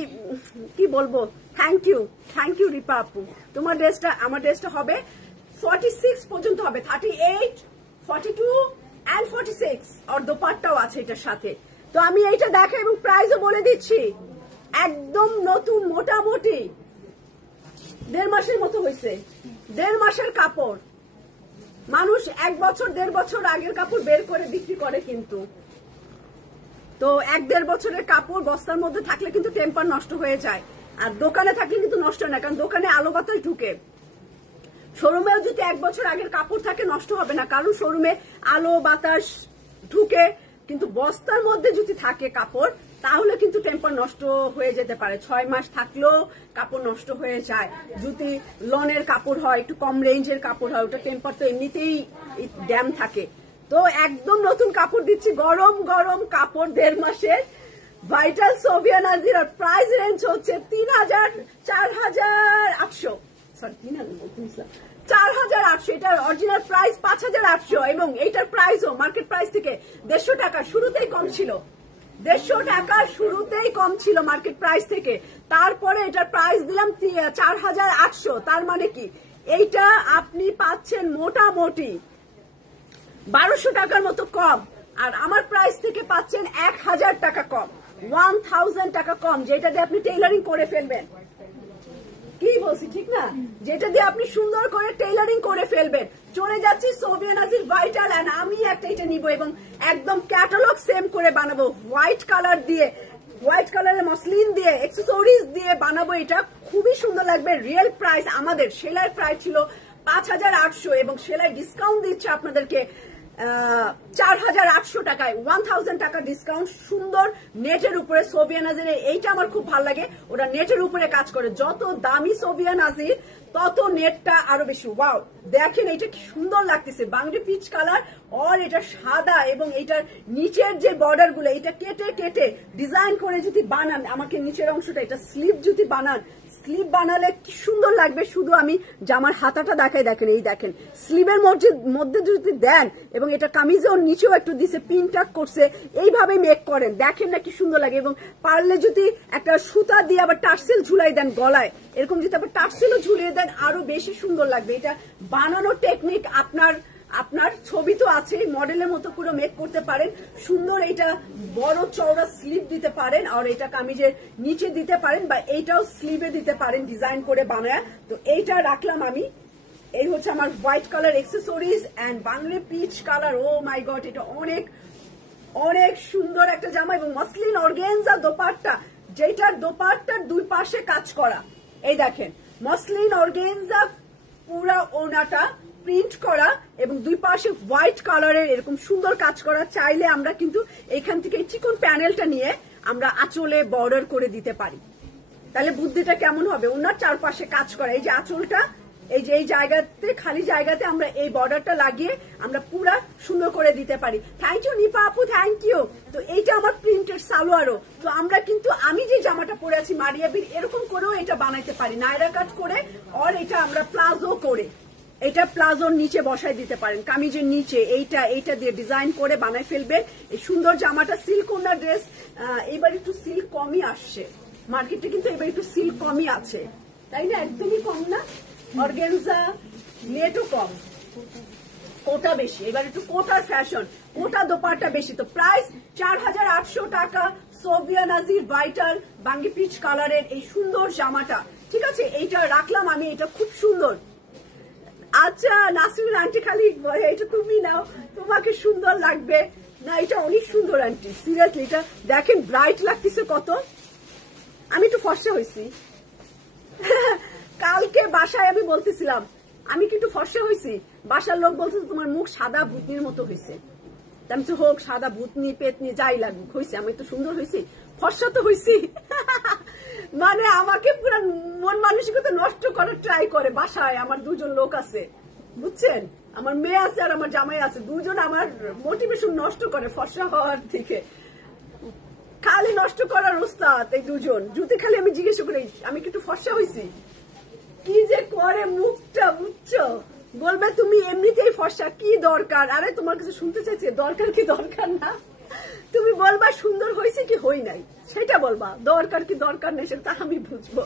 কি বলবো, থ্যাংক ইউ রিপা আপু। তোমার ড্রেসটা, আমার ড্রেসটা হবে 46 পর্যন্ত হবে, 38, 42 and 46, আর দোপাট্টাও আছে এটার সাথে। তো আমি এইটা দেখাই এবং প্রাইসও বলে দিচ্ছি, একদম নতুন, মোটামুটি 1.5 মাসের মতো হয়েছে, 1.5 মাসের কাপড়। মানুষ 1 বছর 1.5 বছর আগের কাপড় বের করে বিক্রি করে, কিন্তু তো 1-1.5 বছরের কাপড় বস্তার মধ্যে থাকলে কিন্তু টেম্পার নষ্ট হয়ে যায়, আর দোকানে থাকলে কিন্তু নষ্ট হয় না, কারণ দোকানে আলো বাতাস ঢুকে। শোরুমেও যদি 1 বছর আগের কাপড় থাকে নষ্ট হবে না, কারণ শোরুমে আলো বাতাস ঢুকে, কিন্তু বস্তার মধ্যে যদি থাকে কাপড় তাহলে কিন্তু টেম্পার নষ্ট হয়ে যেতে পারে। 6 মাস থাকলেও কাপড় নষ্ট হয়ে যায়। যদি লনের কাপড় হয়, একটু কম রেঞ্জের কাপড় হয়, ওটা টেম্পার তো এমনিতেই ড্যাম থাকে। তো একদম নতুন কাপড় দিচ্ছি, গরম গরম কাপড়, 1.5 মাসের ভাইটাল সোভিয়া নাজির। আর প্রাইস রেঞ্জ হচ্ছে 4,800, সরি 4,800। এটার অরিজিনাল প্রাইস 5,800 এবং এইটার প্রাইসও মার্কেট প্রাইস থেকে 150 টাকা শুরুতেই কম ছিল, 150 টাকা শুরুতেই কম ছিল মার্কেট প্রাইস থেকে। তারপরে এটার প্রাইস দিলাম 4,800। তার মানে কি, এইটা আপনি পাচ্ছেন মোটামুটি 1200 টাকার মতো কম, আর আমার প্রাইস থেকে পাচ্ছেন 1,000 টাকা কম, 1000 টাকা কম, যেটা দিয়ে আপনি টেইলারিং করে ফেলবেন। কি বলছি ঠিক না? যেটা দিয়ে আপনি সুন্দর করে টেইলারিং করে ফেলবেন। চলে যাচ্ছি সোভিয়া নাজির ভাইটাল, এন্ড আমি একটা এটা নিব এবং একদম ক্যাটালগ সেম করে বানাবো, হোয়াইট কালার দিয়ে, হোয়াইট কালারের মসলিন দিয়ে, অ্যাকসেসরিজ দিয়ে বানাবো। এটা খুবই সুন্দর লাগবে। রিয়েল প্রাইস আমাদের সেলাই প্রাইস ছিল 5,800 এবং সেলাই ডিসকাউন্ট দিচ্ছে আপনাদেরকে 4,800 টাকায়, 1000 টাকা ডিসকাউন্ট। সুন্দর নেটের উপরে সোভিয়া নাজির, এইটা আমার খুব ভালো লাগে, ওরা নেটের উপরে কাজ করে। যত দামি সোভিয়া নাজির তত নেটটা আরো বেশি। ওয়াও, দেখেন এটা কি সুন্দর লাগতেছে, বাংলা পিচ কালার, আর এটা সাদা, এবং এটার নিচের যে বর্ডার গুলো এটা কেটে কেটে ডিজাইন করে যদি বানান, আমাকে নিচের অংশটা এটা স্লিভ যদি বানান, স্লিভ বানালে কি সুন্দর লাগবে। শুধু আমি জামার হাতাটা দেখাই, দেখেন এই দেখেন স্লিভের মধ্যে যদি দেন, এবং এটা কামিজেও নিচেও একটু দিছে, পিন টাক করছে, এইভাবে মেক করেন, দেখেন না কি সুন্দর লাগে। এবং পারলে যদি একটা সুতা দিয়ে আবার টার্সেল ঝুলাই দেন গলায়, এরকম যদি আবার টার্সেলও ঝুলিয়ে দেন আরো বেশি সুন্দর লাগবে। এটা বানানোর টেকনিক আপনার ছবি তো আছে, মডেলের মতো পুরো মেক করতে পারেন সুন্দর। এটা বড় চওড়া স্লিভ দিতে পারেন, আর এটা কামিজের নিচে দিতে পারেন, বা এইটাও স্লিভে দিতে পারেন ডিজাইন করে বানায়। তো এইটা রাখলাম আমি। এই হচ্ছে আমার white colour accessories and Bangla peach colour. Oh my God, এটা অনেক অনেক সুন্দর একটা জামা, এবং মসলিন অর্গানজা দোপাট্টা, যেটার দোপাট্টার 2 পাশে কাজ করা। এই দেখেন মসলিন অর্গানজা পুরা ওনাটা প্রিন্ট করা, এবং 2 পাশে হোয়াইট কালারের এরকম সুন্দর কাজ করা। চাইলে আমরা কিন্তু এখান থেকে চিকন প্যানেলটা নিয়ে আমরা আঁচলে বর্ডার করে দিতে পারি। তাহলে বুদ্ধিটা কেমন হবে, ওনার চারপাশে কাজ করা। এই যে আঁচলটা, এই যে এই জায়গাতে, খালি জায়গাতে আমরা এই বর্ডারটা লাগিয়ে আমরা পুরা সুন্দর করে দিতে পারি। থ্যাংক ইউ নিপা আপু, থ্যাংক ইউ। তো এইটা আমার প্রিন্টেড সালোয়ারও। তো আমরা কিন্তু, আমি যে জামাটা পরে আছি মারিয়াবির, এরকম করেও এটা বানাইতে পারি, নায়রা কাট করে, আর এটা আমরা প্লাজো করে, এটা প্লাজোর নিচে বসাই দিতে পারেন, কামিজের নিচে এইটা দিয়ে ডিজাইন করে বানাই ফেলবেন এই সুন্দর জামাটা। সিল্ক ওনার ড্রেস এবার একটু সিল্ক কমই আসছে মার্কেটে, কিন্তু এবার একটু সিল্ক কমই আছে, তাই না? একদমই কম না, অর্গানজা নেটও কম, কোটা বেশি। এবার একটু কোটার ফ্যাশন, কোটা দোপাট্টা বেশি। তো প্রাইস 4,800 টাকা, সোভিয়া নাজির ভাইটাল বাঙ্গি পিচ কালারের এই সুন্দর জামাটা। ঠিক আছে, এইটা রাখলাম আমি, এটা খুব সুন্দর। আচ্ছা নাসরিন আন্টি, খালি এটা তুমি নাও, তোমাকে সুন্দর লাগবে না? এটা অনেক সুন্দর আন্টি, সিরিয়াসলি। এটা দেখেন ব্রাইট লাগতেছে কত। আমি একটু ফর্সা হয়েছি কালকে বাসায়, আমি বলতেছিলাম আমি কিন্তু ফর্সা হয়েছি, বাসার লোক বলতেছে তোমার মুখ সাদা ভূতনির মতো হয়েছে। আমি তো হোক সাদা ভূতনি পেতনি যাই লাগুক হয়েছে, আমি তো সুন্দর হয়েছি, ফর্সা তো হয়েছি মানে আমাকে পুরো মন মানসিকতা নষ্ট করার ট্রাই করে। বাসায় আমার 2জন লোক আছে, বুঝছেন, আমার মেয়ে আছে আর আমার জামাই আছে, 2জন আমার মোটিভেশন নষ্ট করে ফর্সা হওয়ার থেকে, খালি নষ্ট করার ওস্তাদ এই 2জন। যদি খালি আমি জিজ্ঞেস করি আমি কিন্তু ফর্সা হয়েছি, কি যে করে মুখটা, বুঝছো, বলবে তুমি এমনিতেই ফর্সা, কি দরকার? আরে তোমার কাছে শুনতে চাইছে দরকার কি দরকার না, তুমি বলবা সুন্দর হয়েছে কি হই নাই, সেটা বলবা, দরকার কি দরকার নেই সেটা আমি বুঝবো।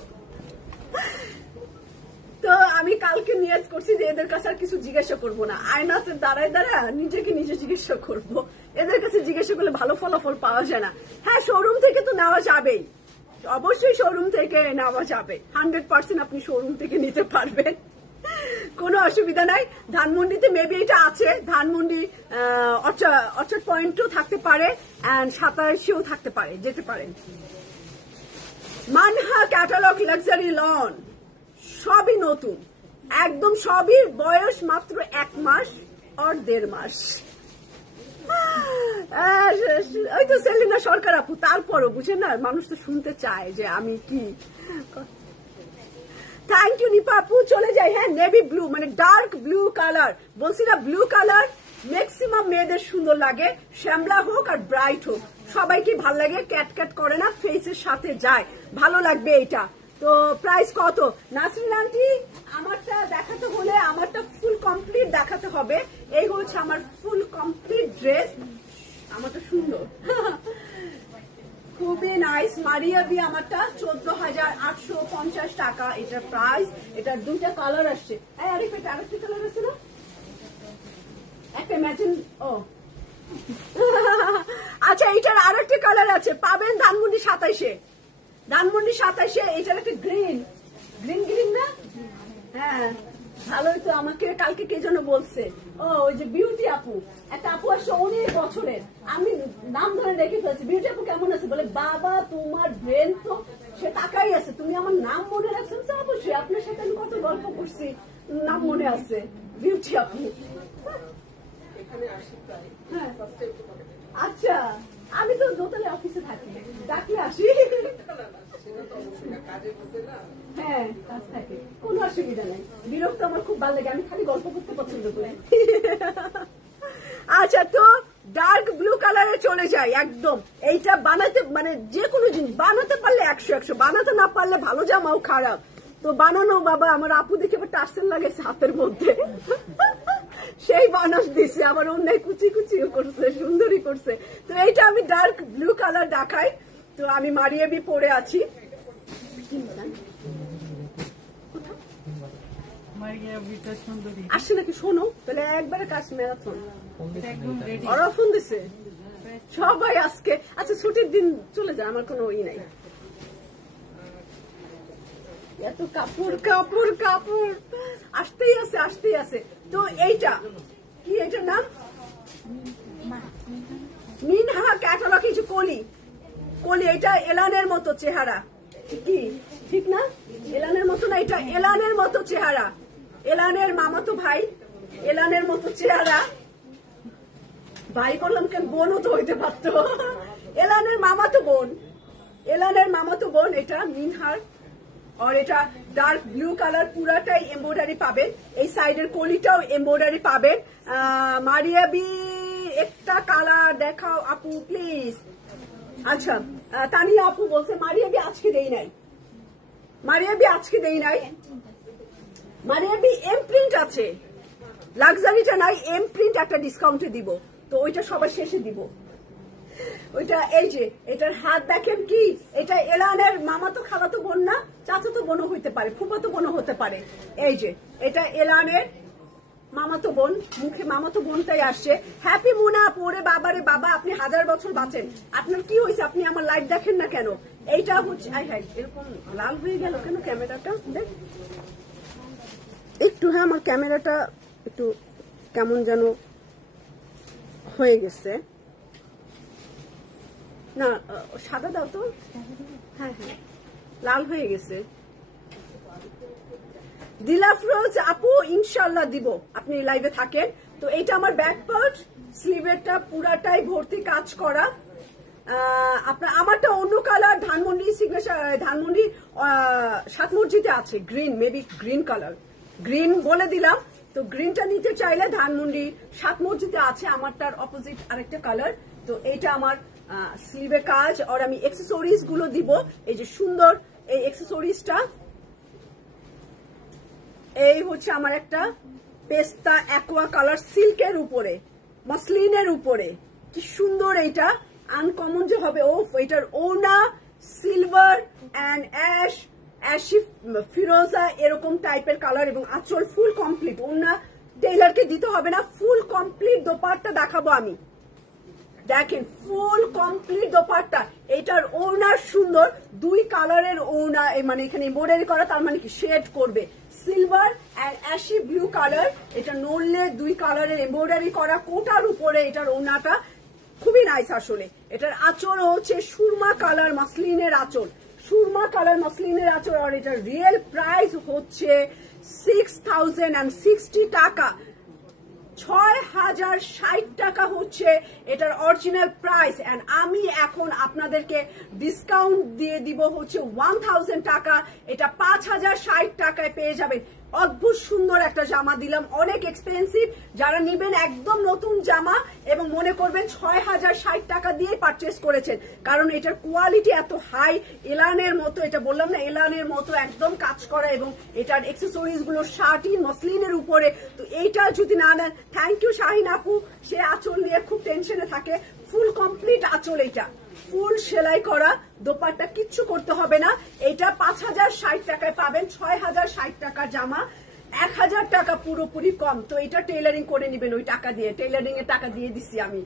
তো আমি কালকে নিয়ত করছি যে এদের কাছে আর কিছু জিজ্ঞাসা করবো না, আয়নাতে দাঁড়ায় নিজেকে নিজে জিজ্ঞাসা করবো। এদের কাছে জিজ্ঞাসা করলে ভালো ফলাফল পাওয়া যায় না। হ্যাঁ, শোরুম থেকে তো নেওয়া যাবেই, অবশ্যই শোরুম থেকে নেওয়া যাবে, 100% আপনি শোরুম থেকে নিতে পারবেন, কোনো অসুবিধা নাই। ধানমন্ডিতে মেবি এটা আছে, ধানমন্ডি অর্চার্ড পয়েন্টও থাকতে পারে, এন্ড 27ও থাকতে পারে, যেতে পারেন। মানহা ক্যাটালগ লাক্সারি লন সবই নতুন, একদম সবই, বয়স মাত্র 1 মাস আর 1.5 মাস। ওই তো সেলিনা সরকার আপু, তারপরও বুঝেন না, মানুষ তো শুনতে চায় যে আমি কি। থ্যাংক ইউ নিপা আপু, চলে যাই। হ্যাঁ, নেভি ব্লু মানে ডার্ক ব্লু কালার, বলছি না ব্লু কালার ম্যাক্সিমাম মেয়েদের সুন্দর লাগে, শ্যামলা হোক আর ব্রাইট হোক, সবাইকে ভাল লাগে, ক্যাট ক্যাট করে না, ফেসের সাথে যায়, ভালো লাগবে এটা। তো প্রাইস কত? নাসরিন আন্টি, আমারটা দেখাতে হলে আমারটা ফুল কমপ্লিট দেখাতে হবে। এই হচ্ছে আমার ফুল কমপ্লিট ড্রেস, আমারটা সুন্দর, খুবই নাইস। মারিয়া বি আমারটা 14,850 টাকা এটা প্রাইস। এটার 2টা কালার আসছে। আরিফ, এটা আরেকটা কালার আছে না, একটা ম্যাচিং। ও আচ্ছা, এইটার আরেকটা কালার আছে, পাবেন ধানমন্ডি 27-এ, ধানমন্ডি 27-এ। এটার একটা গ্রিন গ্রিন না? হ্যাঁ, ভালোই তো। আমাকে কালকে কে যেন বলছে, ও ওই যে বিউটি আপু, একটা আপু আসছে অনেক বছরের, আমি নাম ধরে রেখে ফেলছি, বিউটি আপু কেমন আছে, বলে বাবা তোমার ব্রেন তো, সে তাকাই আছে, তুমি আমার নাম মনে রাখছেন? অবশ্যই, আপনার সাথে আমি কত গল্প করছি, নাম মনে আছে, বিউটি আপু। হ্যাঁ, আচ্ছা, আমি তো দোতলে অফিসে থাকি, ডাকলে আসি। হ্যাঁ, কাজ থাকে, কোনো অসুবিধা নেই, বিরক্ত আমার খুব ভালো লাগে, আমি খালি গল্প করতে পছন্দ করি। আচ্ছা, তো ডার্ক ব্লু কালারে চলে যায় একদম। এইটা বানাতে মানে যে কোনো জিনিস বানাতে পারলে 100, বানাতে না পারলে ভালো জামাও খারাপ। তো বানানো বাবা, আমার আপু দেখে আবার টার্সেল লাগে হাতের মধ্যে, সেই বানাস দিছে, আবার অন্যায় কুচি কুচিও করছে, সুন্দরই করছে। তো এইটা আমি ডার্ক ব্লু কালার দেখাই। তো আমি মারিয়া বি পরে আছি, আসছে নাকি শোনো, তাহলে একবারে কাজ ম্যারাথন ওরা ফোন দিছে সবাই আজকে। আচ্ছা, ছুটির দিন চলে যায়, আমার কোনো ই নাই, এত কাপড় কাপড় কাপড় আসতেই আছে। তো এইটা কি, এটার নাম মিনহা ক্যাটালগ, কিছু কলি, এটা এলানের মতো চেহারা, কি ঠিক না? এলানের মতো না, এটা এলানের মতো চেহারা, এলানের মামাতো ভাই, এলানের মতো চেহারা, ভাই করলাম কেন, বোনও তো হইতে পারতো, এলানের মামাতো বোন, এটা মিনহার। আর এটা ডার্ক ব্লু কালার, পুরাটাই এমব্রয়ডারি পাবেন, এই সাইডের কলিটাও এমব্রয়ডারি পাবেন। মারিয়া বি একটা কালার দেখাও আপু প্লিজ। আচ্ছা, তানিয়া আপু বলছে মারিয়া বি আজকে দেই নাই, মারিয়া বি এম প্রিন্ট আছে, লাক্সারিটা নাই, এম প্রিন্ট একটা ডিসকাউন্টে দিব, তো ওইটা সবার শেষে দিব। ওইটা এই যে এটার হাত দেখেন, কি এটা এলানের মামাতো খালাতো বোন না, চাচাতো বোনও হইতে পারে, ফুফাতো বোনও হতে পারে। এই যে এটা এলানের মামাতো বোন, মুখে মামাতো বোনটাই আসছে। হ্যাপি মুনা পরে, বাবারে বাবা, আপনি 1000 বছর বাঁচেন। আপনার কি হয়েছে, আপনি আমার লাইভ দেখেন না কেন? এইটা হচ্ছে এরকম লাল হয়ে গেল কেন ক্যামেরাটা, দেখ একটু। হ্যাঁ, আমার ক্যামেরাটা একটু কেমন যেন হয়ে গেছে, না সাদা দাও তো। হ্যাঁ, লাল হয়ে গেছে। দিলাফরোজ আপু ইনশাল্লাহ দিব, আপনি লাইভে থাকেন। তো এইটা আমার ব্যাক পার্ট, স্লিভেরটা পুরাটাই ভর্তি কাজ করা। আপনার আমারটা অন্য কালার, ধানমন্ডি সিগনেচার, ধানমন্ডি 7 মসজিদে আছে green, maybe green colour, green বলে দিলাম। তো গ্রিনটা নিতে চাইলে ধানমন্ডি 7 মসজিদে আছে, আমারটার অপোজিট আরেকটা কালার। তো এইটা আমার স্লিভে কাজ, আর আমি এক্সেসরিজ গুলো দিব, এই যে সুন্দর এই এক্সেসরিজটা। এই হচ্ছে আমার একটা পেস্তা অ্যাকোয়া কালার, সিল্কের উপরে, মসলিনের উপরে, কি সুন্দর এইটা। আনকমন যে হবে, ও এটার ওনা সিলভার অ্যান্ড অ্যাশি ফিরোজা এরকম টাইপের কালার এবং আঁচল ফুল কমপ্লিট। ওনা টেইলারকে দিতে হবে না, ফুল কমপ্লিট দোপাট্টা দেখাবো আমি। দেখেন ফুল কমপ্লিট দোপাট্টা, এটার ওনা সুন্দর, দুই কালারের ওনা, মানে এখানে এমব্রয়ডারি করা, তার মানে কি শেড করবে silver and ashy blue colour. এটা নড়লে দুই কালারের এমব্রয়ডারি করা, কোটার উপরে এটার ওনাটা খুবই নাইস আসলে। এটার আঁচল হচ্ছে সুরমা কালার মাসলিনের আঁচল, সুরমা কালার মাসলিনের আঁচল। আর এটার রিয়েল প্রাইস হচ্ছে 6060 টাকা, 6060 টাকা হচ্ছে এটার অরিজিনাল প্রাইস। এন্ড আমি এখন আপনাদেরকে ডিসকাউন্ট দিয়ে দিব হচ্ছে 1000 টাকা, এটা 5060 টাকায় পেয়ে যাবেন। অদ্ভুত সুন্দর একটা জামা দিলাম, অনেক এক্সপেন্সিভ। যারা নিবেন একদম নতুন জামা এবং মনে করবেন 6060 টাকা দিয়ে পারচেস করেছেন, কারণ এটার কোয়ালিটি এত হাই, এলানের মতো, এটা বললাম না এলানের মতো একদম কাজ করা, এবং এটার এক্সেসরিজ গুলো শার্টিন মসলিনের উপরে। তো এইটা যদি না নেন, থ্যাংক ইউ শাহিন আপু, সে আঁচল নিয়ে খুব টেনশনে থাকে। ফুল কমপ্লিট আঁচল, এইটা ফুল সেলাই করা দোপাট্টা, কিচ্ছু করতে হবে না। এটা 5060 টাকায় পাবেন, 6060 টাকার জামা, 1000 টাকা পুরোপুরি কম। তো এটা টেইলারিং করে নিবেন ওই টাকা দিয়ে, টেইলারিং এর টাকা দিয়ে দিচ্ছি আমি।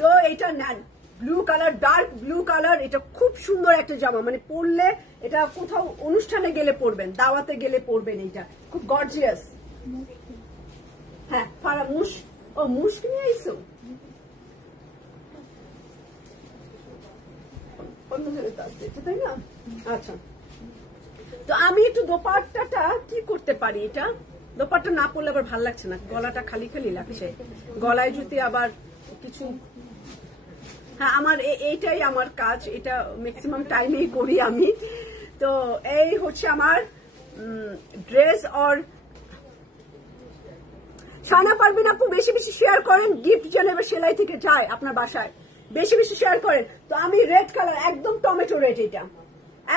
তো এটা নেন, blue colour, dark blue colour, এটা খুব সুন্দর একটা জামা, মানে পরলে এটা কোথাও অনুষ্ঠানে গেলে পরবেন, দাওয়াতে গেলে পরবেন, এটা খুব গর্জিয়াস। হ্যাঁ ফারা মুশক নিয়ে আইসো, তাই না? আচ্ছা, তো আমি একটু দোপাট্টাটা কি করতে পারি, এটা দোপাট্টা না পরলে আবার ভাল লাগছে না, গলাটা খালি খালি লাগছে, গলায় যদি আবার কিছু। হ্যাঁ আমার এইটাই আমার কাজ, এটা ম্যাক্সিমাম টাইমেই করি আমি। তো এই হচ্ছে আমার ড্রেস। আর সানা পারবেন আপু বেশি বেশি শেয়ার করেন, গিফট যেন এবার সেলাই থেকে যায় আপনার বাসায়, বেশি বেশি শেয়ার করেন। তো আমি রেড কালার, একদম টমেটো রেড, এটা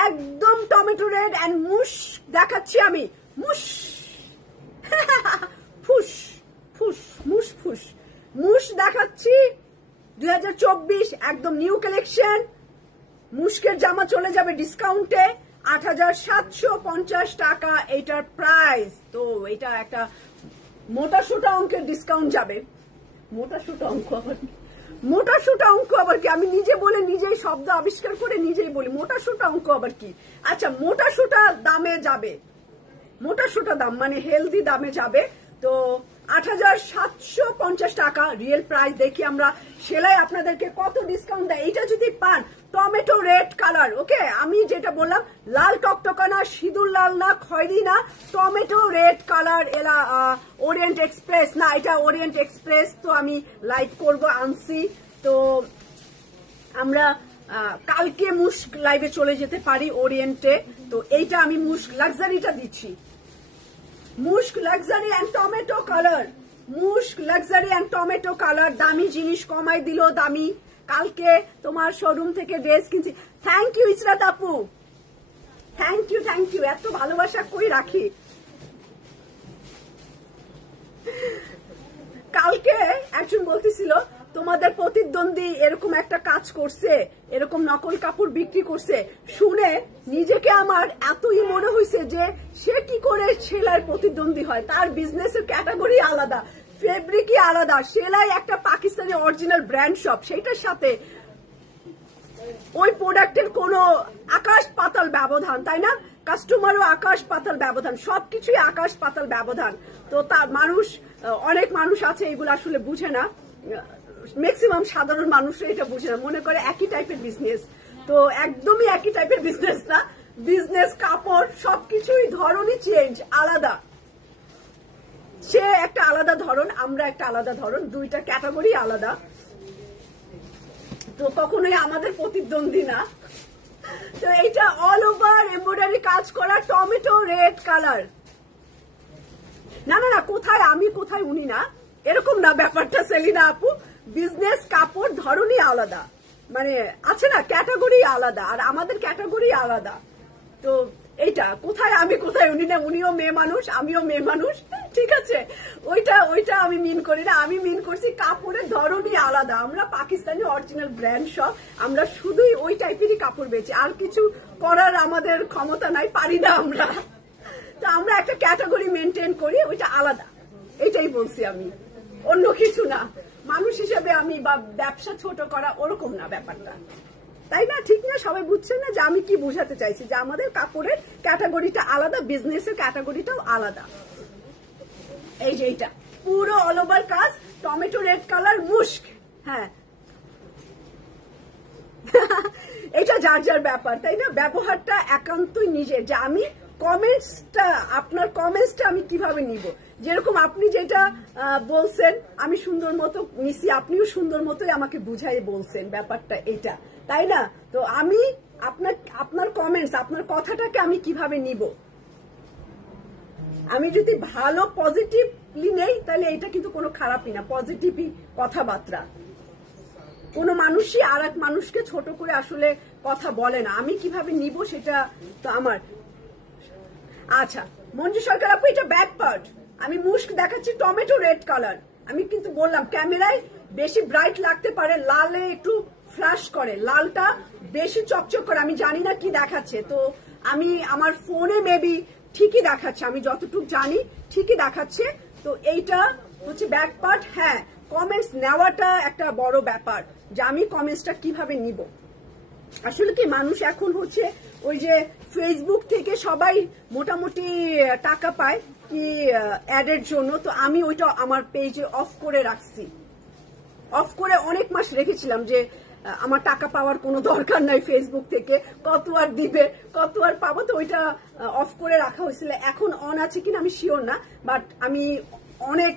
একদম টমেটো রেড এন্ড মুশ দেখাচ্ছি আমি, মুশ ফুস ফুস মুশ ফুস মুশ দেখাচ্ছি। 2024 একদম নিউ কালেকশন, মুশকের জামা চলে যাবে ডিসকাউন্টে 8750 টাকা এইটার প্রাইস। তো এটা একটা মোটা সোটা অঙ্কের ডিসকাউন্ট যাবে, মোটা সোটা অঙ্ক আবার, মোটা সোটা অঙ্ক আবার কি, আমি নিজে বলে নিজেই শব্দ আবিষ্কার করে নিজেই বলি, মোটা সোটা অঙ্ক আবার কি। আচ্ছা মোটা সোটা দামে যাবে, মোটা সোটা দাম মানে হেলদি দামে যাবে। তো 8750 টাকা রিয়েল প্রাইস। দেখি আমরা সেলাই আপনাদেরকে কত ডিসকাউন্ট দেয়। এইটা যদি পান টমেটো রেড কালার, ওকে আমি যেটা বললাম লাল টকটকা না, সিঁদুর লাল না, খয়েরি না, টমেটো রেড কালার। এলা ওরিয়েন্ট এক্সপ্রেস না, এটা ওরিয়েন্ট এক্সপ্রেস, তো আমি লাইট করব আনছি। তো আমরা কালকে মুস্ক লাইভে চলে যেতে পারি ওরিয়েন্টে। তো এইটা আমি মুস্ক লাক্সারিটা দিচ্ছি, Musk Luxury and tomato colour, Musk Luxury and tomato colour. দামি জিনিস কমাই দিল, দামি। কালকে তোমার শোরুম থেকে ড্রেস কিনছি। থ্যাংক ইউ ইসরাত আপু, থ্যাংক ইউ থ্যাংক ইউ, এত ভালোবাসা কই রাখি। কালকে একজন বলতেছিল তোমাদের প্রতিদ্বন্দ্বী এরকম একটা কাজ করছে, এরকম নকল কাপড় বিক্রি করছে, শুনে নিজেকে আমার এতই মনে হয়েছে যে সে কি করে সেলাই প্রতিদ্বন্দ্বী হয়, তার বিজনেসের ক্যাটাগরি আলাদা, ফেব্রিকই আলাদা, সেলাই একটা পাকিস্তানি অরিজিনাল ব্র্যান্ড শপ, সেইটার সাথে ওই প্রোডাক্টের কোনো আকাশ পাতাল ব্যবধান, তাই না? কাস্টমারও আকাশ পাতাল ব্যবধান, সবকিছুই আকাশ পাতাল ব্যবধান। তো তার মানুষ, অনেক মানুষ আছে এগুলো আসলে বুঝে না, ম্যাক্সিমাম সাধারণ মানুষরা এটা বুঝে না, মনে করে একই টাইপের বিজনেস। তো একদমই একই টাইপের বিজনেস না, বিজনেস কাপড় সবকিছুই ধরনই চেঞ্জ, আলাদা। সে একটা আলাদা ধরন, আমরা একটা আলাদা ধরন, দুইটা ক্যাটাগরি আলাদা। তো কখনোই আমাদের প্রতিদ্বন্দ্বী না। তো এইটা অল ওভার এমব্রয়ডারি কাজ করা টমেটো রেড কালার। না না না, কোথায় আমি কোথায় উনি না, এরকম না ব্যাপারটা সেলিনা আপু। বিজনেস কাপড় ধরনই আলাদা, মানে আছে না ক্যাটাগরি আলাদা, আর আমাদের ক্যাটাগরি আলাদা। তো এইটা কোথায় আমি কোথায় উনি না, উনিও মেয়ে মানুষ, আমিও মেয়ে মানুষ, ঠিক আছে, ওইটা ওইটা আমি মিন করি না, আমি মিন করছি কাপড়ের ধরনই আলাদা। আমরা পাকিস্তানি অরিজিনাল ব্র্যান্ড সব, আমরা শুধুই ওই টাইপেরই কাপড় বেচি, আর কিছু করার আমাদের ক্ষমতা নাই, পারি না আমরা। তো আমরা একটা ক্যাটাগরি মেনটেন করি, ওইটা আলাদা, এটাই বলছি আমি, অন্য কিছু না। মানুষ হিসেবে আমি বা ব্যবসা ছোট করা ওরকম না ব্যাপারটা, তাই না? ঠিক না? সবাই বুঝছেন না যে আমি কি বোঝাতে চাইছি, যে আমাদের কাপড়ের ক্যাটাগরিটা আলাদা, বিজনেসের ক্যাটাগরিটাও আলাদা। এই যে এটা পুরো অল ওভার কাজ, টমেটো রেড কালার মুস্ক। হ্যাঁ এটা যার যার ব্যাপার, তাই না? ব্যবহারটা একান্তই নিজের, যে আমি কমেন্টসটা, আপনার কমেন্টসটা আমি কিভাবে নিব। যেরকম আপনি যেটা বলছেন আমি সুন্দর মতো নিছি, আপনিও সুন্দর মতোই আমাকে বুঝাই বলছেন, ব্যাপারটা এটা, তাই না? তো আমি আপনার কমেন্টস, আপনার কথাটাকে আমি কিভাবে নিব। আমি যদি ভালো পজিটিভলি নেই তাহলে এটা কিন্তু কোনো খারাপই না, পজিটিভই কথাবার্তা। কোনো মানুষই আর এক মানুষকে ছোট করে আসলে কথা বলে না, আমি কিভাবে নিব সেটা তো আমার। আচ্ছা মঞ্জু সরকার আপু, এটা ব্যাক পার্ট, আমি মুস্ক দেখাচ্ছি টমেটো রেড কালার। আমি কিন্তু বললাম ক্যামেরায় বেশি ব্রাইট লাগতে পারে, লালে একটু ফ্ল্যাশ করে, লালটা বেশি চকচক করে, আমি জানি না কি দেখাচ্ছে, তো আমি আমার ফোনে মেবি ঠিকই দেখাচ্ছে, আমি যতটুকু জানি ঠিকই দেখাচ্ছে। তো এইটা হচ্ছে ব্যাক পার্ট। হ্যাঁ, কমেন্টস নেওয়াটা একটা বড় ব্যাপার, যে আমি কমেন্টসটা কিভাবে নিব। আসলে কি মানুষ এখন হচ্ছে ওই যে ফেসবুক থেকে সবাই মোটামুটি টাকা পায় কি অ্যাডের জন্য, তো আমি ওইটা আমার পেজে অফ করে রাখছি, অফ করে অনেক মাস রেখেছিলাম, যে আমার টাকা পাওয়ার কোনো দরকার নাই ফেসবুক থেকে, কত আর দিবে, কত আর পাবো, তো ওইটা অফ করে রাখা হয়েছিল। এখন অন আছে কিনা আমি শিওর না, বাট আমি অনেক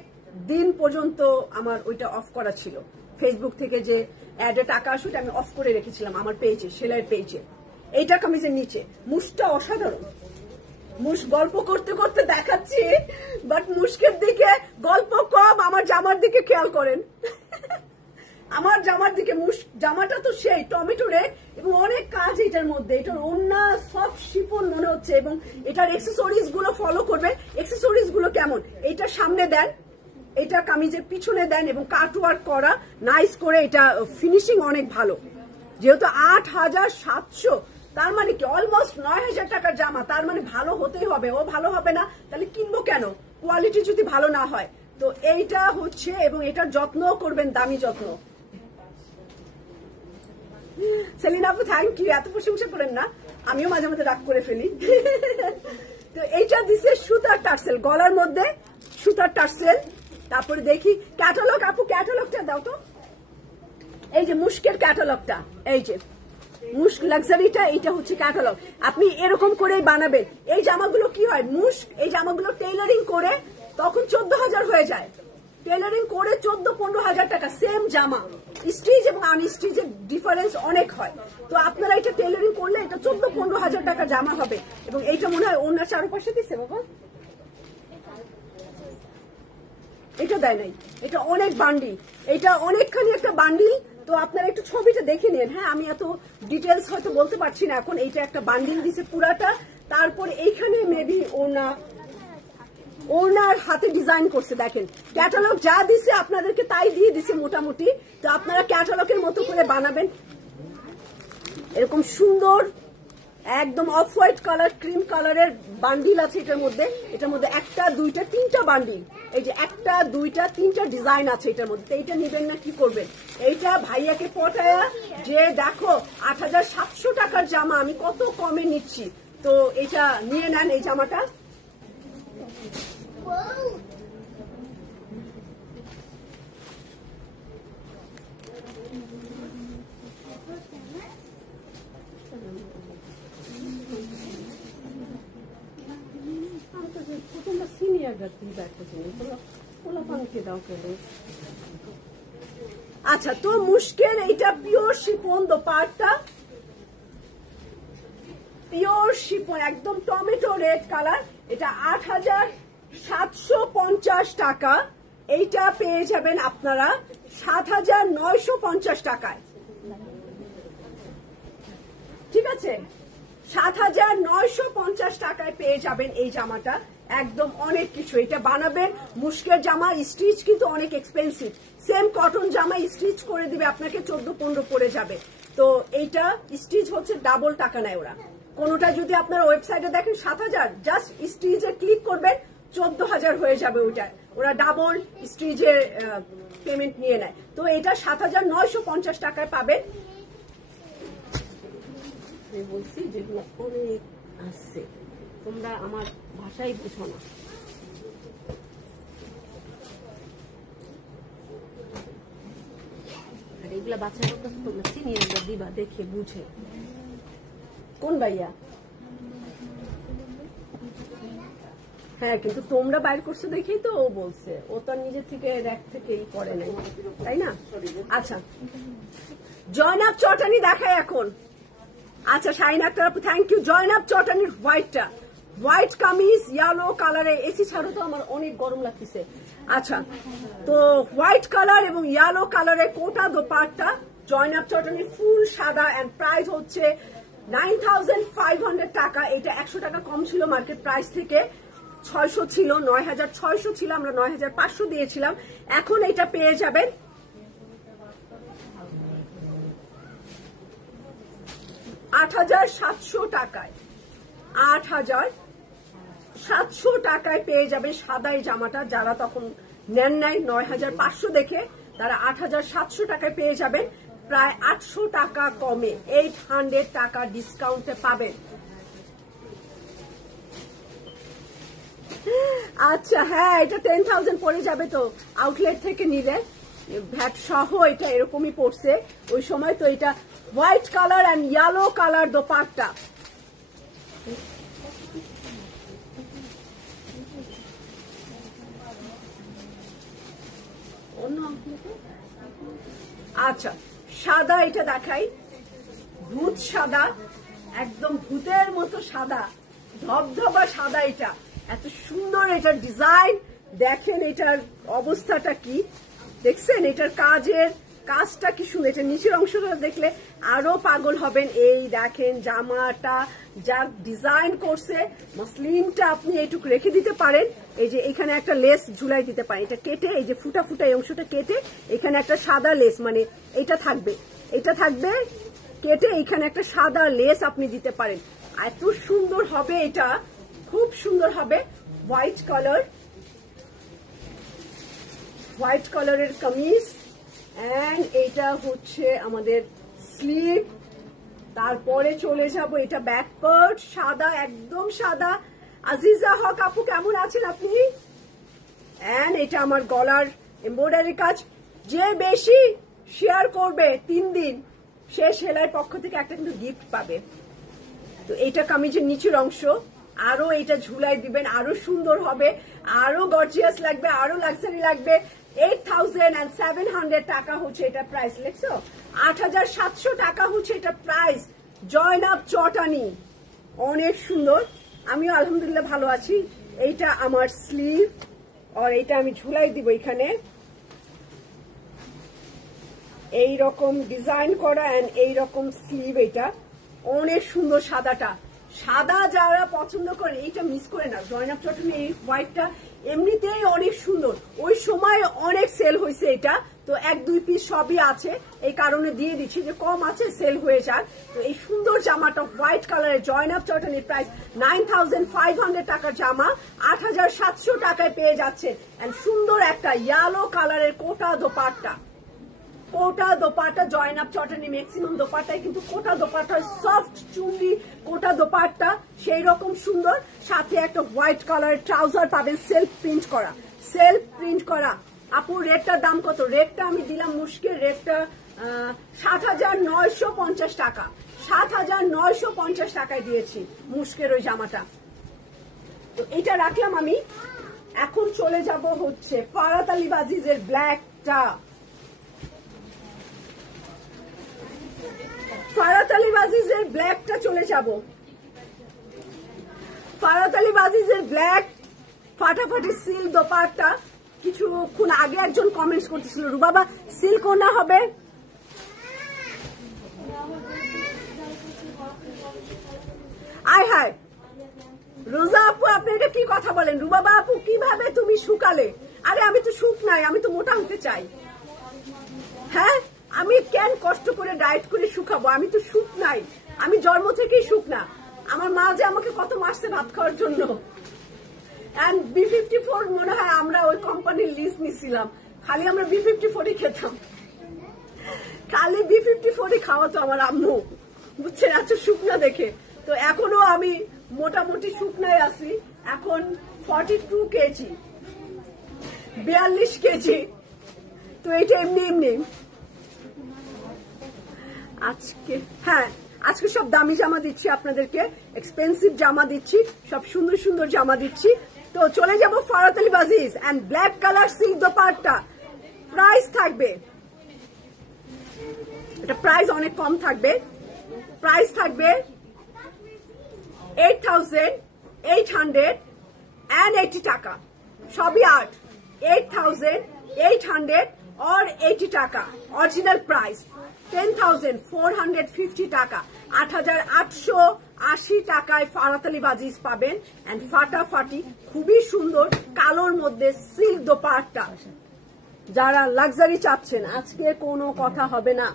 দিন পর্যন্ত আমার ওইটা অফ করা ছিল। ফেসবুক থেকে যে অ্যাডে টাকা আসে আমি অফ করে রেখেছিলাম আমার পেজে, সেলাইয়ের পেজে। এইটা কামিজের নিচে মুশটা অসাধারণ, মুশ গল্প করতে করতে দেখাচ্ছি, বাট মুশকের দিকে গল্প কম, আমার জামার দিকে খেয়াল করেন। আমার জামার দিকে, জামাটা তো সেই টমেটো রেড এবং অনেক কাজ এটার মধ্যে, এটার ওন্না সফট শিফন মনে হচ্ছে, এবং এটার এক্সেসরিজ গুলো ফলো করবেন। এক্সেসরিজ গুলো কেমন, এটা সামনে দেন, এটা কামিজের পিছনে দেন, এবং কাট ওয়ার্ক করা নাইস করে, এটা ফিনিশিং অনেক ভালো। যেহেতু ৮,৭০০, তার মানে কি অলমোস্ট ৯,০০০ টাকার জামা, তার মানে ভালো হতেই হবে। ও ভালো হবে না তাহলে কিনবো কেন, কোয়ালিটি যদি ভালো না হয়। তো এইটা হচ্ছে, এবং এটার যত্ন করবেন, দামি যত্ন। সেলিনা আপু থ্যাংক ইউ, এত প্রশংসা করেন না, আমিও মাঝে মাঝে রাগ করে ফেলি। তো এইটা দিছে সুতার টার্সেল, গলার মধ্যে সুতার টার্সেল। তারপরে দেখি ক্যাটালগ, আপু ক্যাটালগটা দাও তো, এই যে মুস্কের ক্যাটালগটা, এই যে মুস্ক লাক্সারিটা, এইটা হচ্ছে ক্যাটালগ। আপনি এরকম করেই বানাবেন। এই জামাগুলো কি হয়, মুস্ক এই জামাগুলো টেইলারিং করে তখন ১৪,০০০ হয়ে যায়, টেইলারিং করে ১৪-১৫,০০০ টাকা সেম জামা। স্টিচ এবং আনস্টিচের ডিফারেন্স অনেক হয়, তো আপনারা এটা টেইলারিং করলে এটা ১৪-১৫,০০০ টাকা জামা হবে। এবং এইটা মনে হয় অন্য চারপাশে দিচ্ছে বাবা, এটা দেয় নাই, এটা অনেক বান্ডিল, এটা অনেকখানি একটা বান্ডিল। তো আপনারা একটু ছবিটা দেখে নেন। হ্যাঁ, আমি এত ডিটেলস হয়তো বলতে পারছি না এখন। এইটা একটা বান্ডিল দিছে পুরাটা, তারপরে এইখানে মেবি ওনার হাতে ডিজাইন করছে, দেখেন ক্যাটালগ যা দিছে আপনাদেরকে তাই দিয়ে দিছে মোটামুটি। তো আপনারা ক্যাটালগের মতো করে বানাবেন। এরকম সুন্দর একদম অফ হোয়াইট কালার, ক্রিম কালারের বান্ডিল আছে এটার মধ্যে। এটার মধ্যে ১টা ২টা ৩টা বান্ডিল, এই যে ১টা ২টা ৩টা ডিজাইন আছে এটার মধ্যে। এইটা নিবেন না কি করবেন, এইটা ভাইয়াকে পটায়া যে দেখো ৮,৭০০ টাকার জামা আমি কত কমে নিচ্ছি, তো এটা নিয়ে নেন এই জামাটা। আচ্ছা, তো মুশকের এইটা pure chiffon dupatta, pure chiffon একদম টমেটো রেড কালার। এটা ৮,৭৫০ টাকা, এইটা পেয়ে যাবেন আপনারা ৭,৯৫০ টাকায়। ঠিক আছে, 7,950 টাকায় পেয়ে যাবেন এই জামাটা। একদম অনেক কিছু, এটা বানাবেন মুশকের জামা, স্টিচ কিন্তু অনেক এক্সপেন্সিভ। সেম কটন জামা স্টিচ করে দিবে আপনাকে 14-15 পড়ে যাবে। তো এইটা স্টিচ হচ্ছে ডাবল টাকা নেয় ওরা। কোনোটা যদি আপনার ওয়েবসাইটে দেখেন 7,000, জাস্ট স্টিচে ক্লিক করবেন 14,000 হয়ে যাবে ওইটা। ওরা ডাবল স্টিচের পেমেন্ট নিয়ে নেয়। তো এটা 7,950 টাকায় পাবেন। বলছি যেগুলো অনেক আছে, তোমরা আমার ভাষাই বুঝো না। আর এগুলা বাচ্চাদের কাছে তোমরা চিনিয়ে দিবা দেখে বুঝে। কোন ভাইয়া? হ্যাঁ, কিন্তু তোমরা বাইর করছো দেখেই তো ও বলছে, ও তো নিজের থেকে র্যাক থেকে এই করে নাই, তাই না? আচ্ছা, জয়নাব চটানি দেখায় এখন। আচ্ছা শাহিন আক্তার আপু, থ্যাংক ইউ। জয়নাব চটানির হোয়াইটটা, হোয়াইট কামিজ ইয়েলো কালারে, এসি ছাড়ো তো আমার অনেক গরম লাগতেছে। আচ্ছা, তো হোয়াইট কালার এবং ইয়েলো কালারে কোটা দোপাট্টা, জয়নাব চটানির ফুল সাদা, এন্ড প্রাইস হচ্ছে 9,500 টাকা। এটা 100 টাকা কম ছিল মার্কেট প্রাইস থেকে, 600 ছিল, 9,600 ছিল, আমরা 9,500 দিয়েছিলাম। এখন এটা পেয়ে যাবেন 8,700 টাকায়। 8,700 টাকায় পেয়ে যাবে সাদা এই জামাটা। যারা তখন নেন নাই 9,500 দেখে, তারা 8,700 টাকায় পেয়ে যাবেন, প্রায় 800 টাকা কমে, 800 টাকা ডিসকাউন্টে পাবেন। আচ্ছা হ্যাঁ, এটা 10,000 পড়ে যাবে তো আউটলেট থেকে নিলে, ভ্যাট সহ এটা এরকমই পড়ছে ওই সময়। তো এটা white colour and yellow colour dupatta. আচ্ছা, সাদা এটা দেখাই, ভূত সাদা, একদম ভূতের মতো সাদা, ধবধবা সাদা। এটা এত সুন্দর, এটার ডিজাইন দেখেন, এটার অবস্থাটা কি দেখছেন, এটার কাজটা কি সুন্দর। এটা নিচের অংশটা দেখলে আরো পাগল হবেন। এই দেখেন জামাটা যা ডিজাইন করছে, মসলিনটা আপনি এইটুকু রেখে দিতে পারেন। এই যে এখানে একটা লেস ঝুলাই দিতে পারেন, এটা কেটে, এই যে ফুটা ফুটা এই অংশটা কেটে এখানে একটা সাদা লেস, মানে এটা থাকবে কেটে এখানে একটা সাদা লেস আপনি দিতে পারেন। এত সুন্দর হবে, এটা খুব সুন্দর হবে। হোয়াইট কালারের কামিজ, এন্ড এটা হচ্ছে আমাদের স্লিভ। তারপরে চলে যাব, এটা ব্যাক পার্ট সাদা, একদম সাদা। আজিজা হক আপু কেমন আছেন আপনি? এন্ড এটা আমার গলার এমব্রয়ডারি কাজ। যে বেশি শেয়ার করবে 3 দিন, সে সেলাইয়ের পক্ষ থেকে একটা কিন্তু গিফট পাবে। তো এটা কামিজের নিচের অংশ, আরো এটা ঝুলাই দিবেন, আরো সুন্দর হবে, আরো গর্জিয়াস লাগবে, আরো লাক্সারি লাগবে। 8,700 টাকা হচ্ছে এটা প্রাইস, লিখছো? 8,700 টাকা হচ্ছে এটা প্রাইস। জয়নাব চটানি অনেক সুন্দর, আমিও আলহামদুলিল্লাহ ভালো আছি। এইটা আমার স্লিভ, আর এইটা আমি ঝুলাই দিব এখানে, এইরকম ডিজাইন করা এন্ড এইরকম স্লিভ। এটা অনেক সুন্দর, সাদা যারা পছন্দ করে এইটা মিস করে না। জয়নাব চটানি এই হোয়াইটটা এমনিতেই অনেক সুন্দর, ওই সময় অনেক সেল হয়েছে এটা। তো 1-2 পিস সবই আছে, এই কারণে দিয়ে দিচ্ছি যে কম আছে, সেল হয়ে যাক। তো এই সুন্দর জামাটা হোয়াইট কালারের জয়নাব চটানির প্রাইস 9,500 টাকার জামা 8,700 টাকায় পেয়ে যাচ্ছে। এন্ড সুন্দর একটা ইয়েলো কালারের কোটা দোপাট্টা, জয়নাব চটানি ম্যাক্সিমাম দোপাট্টায় কিন্তু কোটা দোপাট্টা, সফট চুন্ডি কোটা দোপাট্টা, সেই রকম সুন্দর। সাথে একটা হোয়াইট কালারের ট্রাউজার পাবেন, সেলফ প্রিন্ট করা। আপু রেটটার দাম কত? রেটটা আমি দিলাম মুশকিল, রেটটা 7,950 টাকা। 7,950 টাকায় দিয়েছি মুশকের ওই জামাটা। তো এটা রাখলাম আমি। এখন চলে যাব হচ্ছে ফারাত আলী বাজিজের ব্ল্যাকটা। ফারাত আলী বাজিজের ব্ল্যাকটা চলে যাব। ফারাত আলী বাজিজের ব্ল্যাক ফাটাফাটি সিল্ক দোপাট্টা। কিছুক্ষণ আগে একজন কমেন্টস করতেছিল, রুবাবা সিল্ক ওনা হবে? আয় হায় রোজা আপু, আপনি এটা কি কথা বলেন? রুবাবা আপু, কিভাবে তুমি শুকালে? আরে আমি তো শুক নাই, আমি তো মোটা হতে চাই। হ্যাঁ, আমি কেন কষ্ট করে ডায়েট করে শুকাবো? আমি তো শুক নাই, আমি জন্ম থেকেই শুক না। আমার মা যে আমাকে কত মাসে ভাত খাওয়ার জন্য। এন্ড B54 মনে হয় আমরা ওই কোম্পানির লিস্ট নিছিলাম, খালি আমরা B54 খেতাম, খালি B54 খাওয়া তো আমার আম্মু, বুঝছেন? এত শুকনা দেখে। তো এখনো আমি মোটামুটি শুকনায় আছি। এখন 42 কেজি, 42 কেজি। তো এইটা এমনি এমনি। আজকে হ্যাঁ, আজকে সব দামি জামা দিচ্ছি আপনাদেরকে, এক্সপেন্সিভ জামা দিচ্ছি, সব সুন্দর সুন্দর জামা দিচ্ছি। তো চলে যাব ফারাত আলী বাজিজ and black colour silk dupatta. Price থাকবে, এটা প্রাইস অনেক কম থাকবে। প্রাইস থাকবে 8,880 টাকা, সবই 8,880 और 80 টাকা। অরিজিনাল প্রাইস 10,450 টাকা। 8,880 টাকায় ফারাত আলী বাজিজ পাবেন এন্ড ফাটাফাটি খুবই সুন্দর কালোর মধ্যে সিল্ক দোপাট্টা। যারা লাক্সারি চাচ্ছেন, আজকে কোনো কথা হবে না।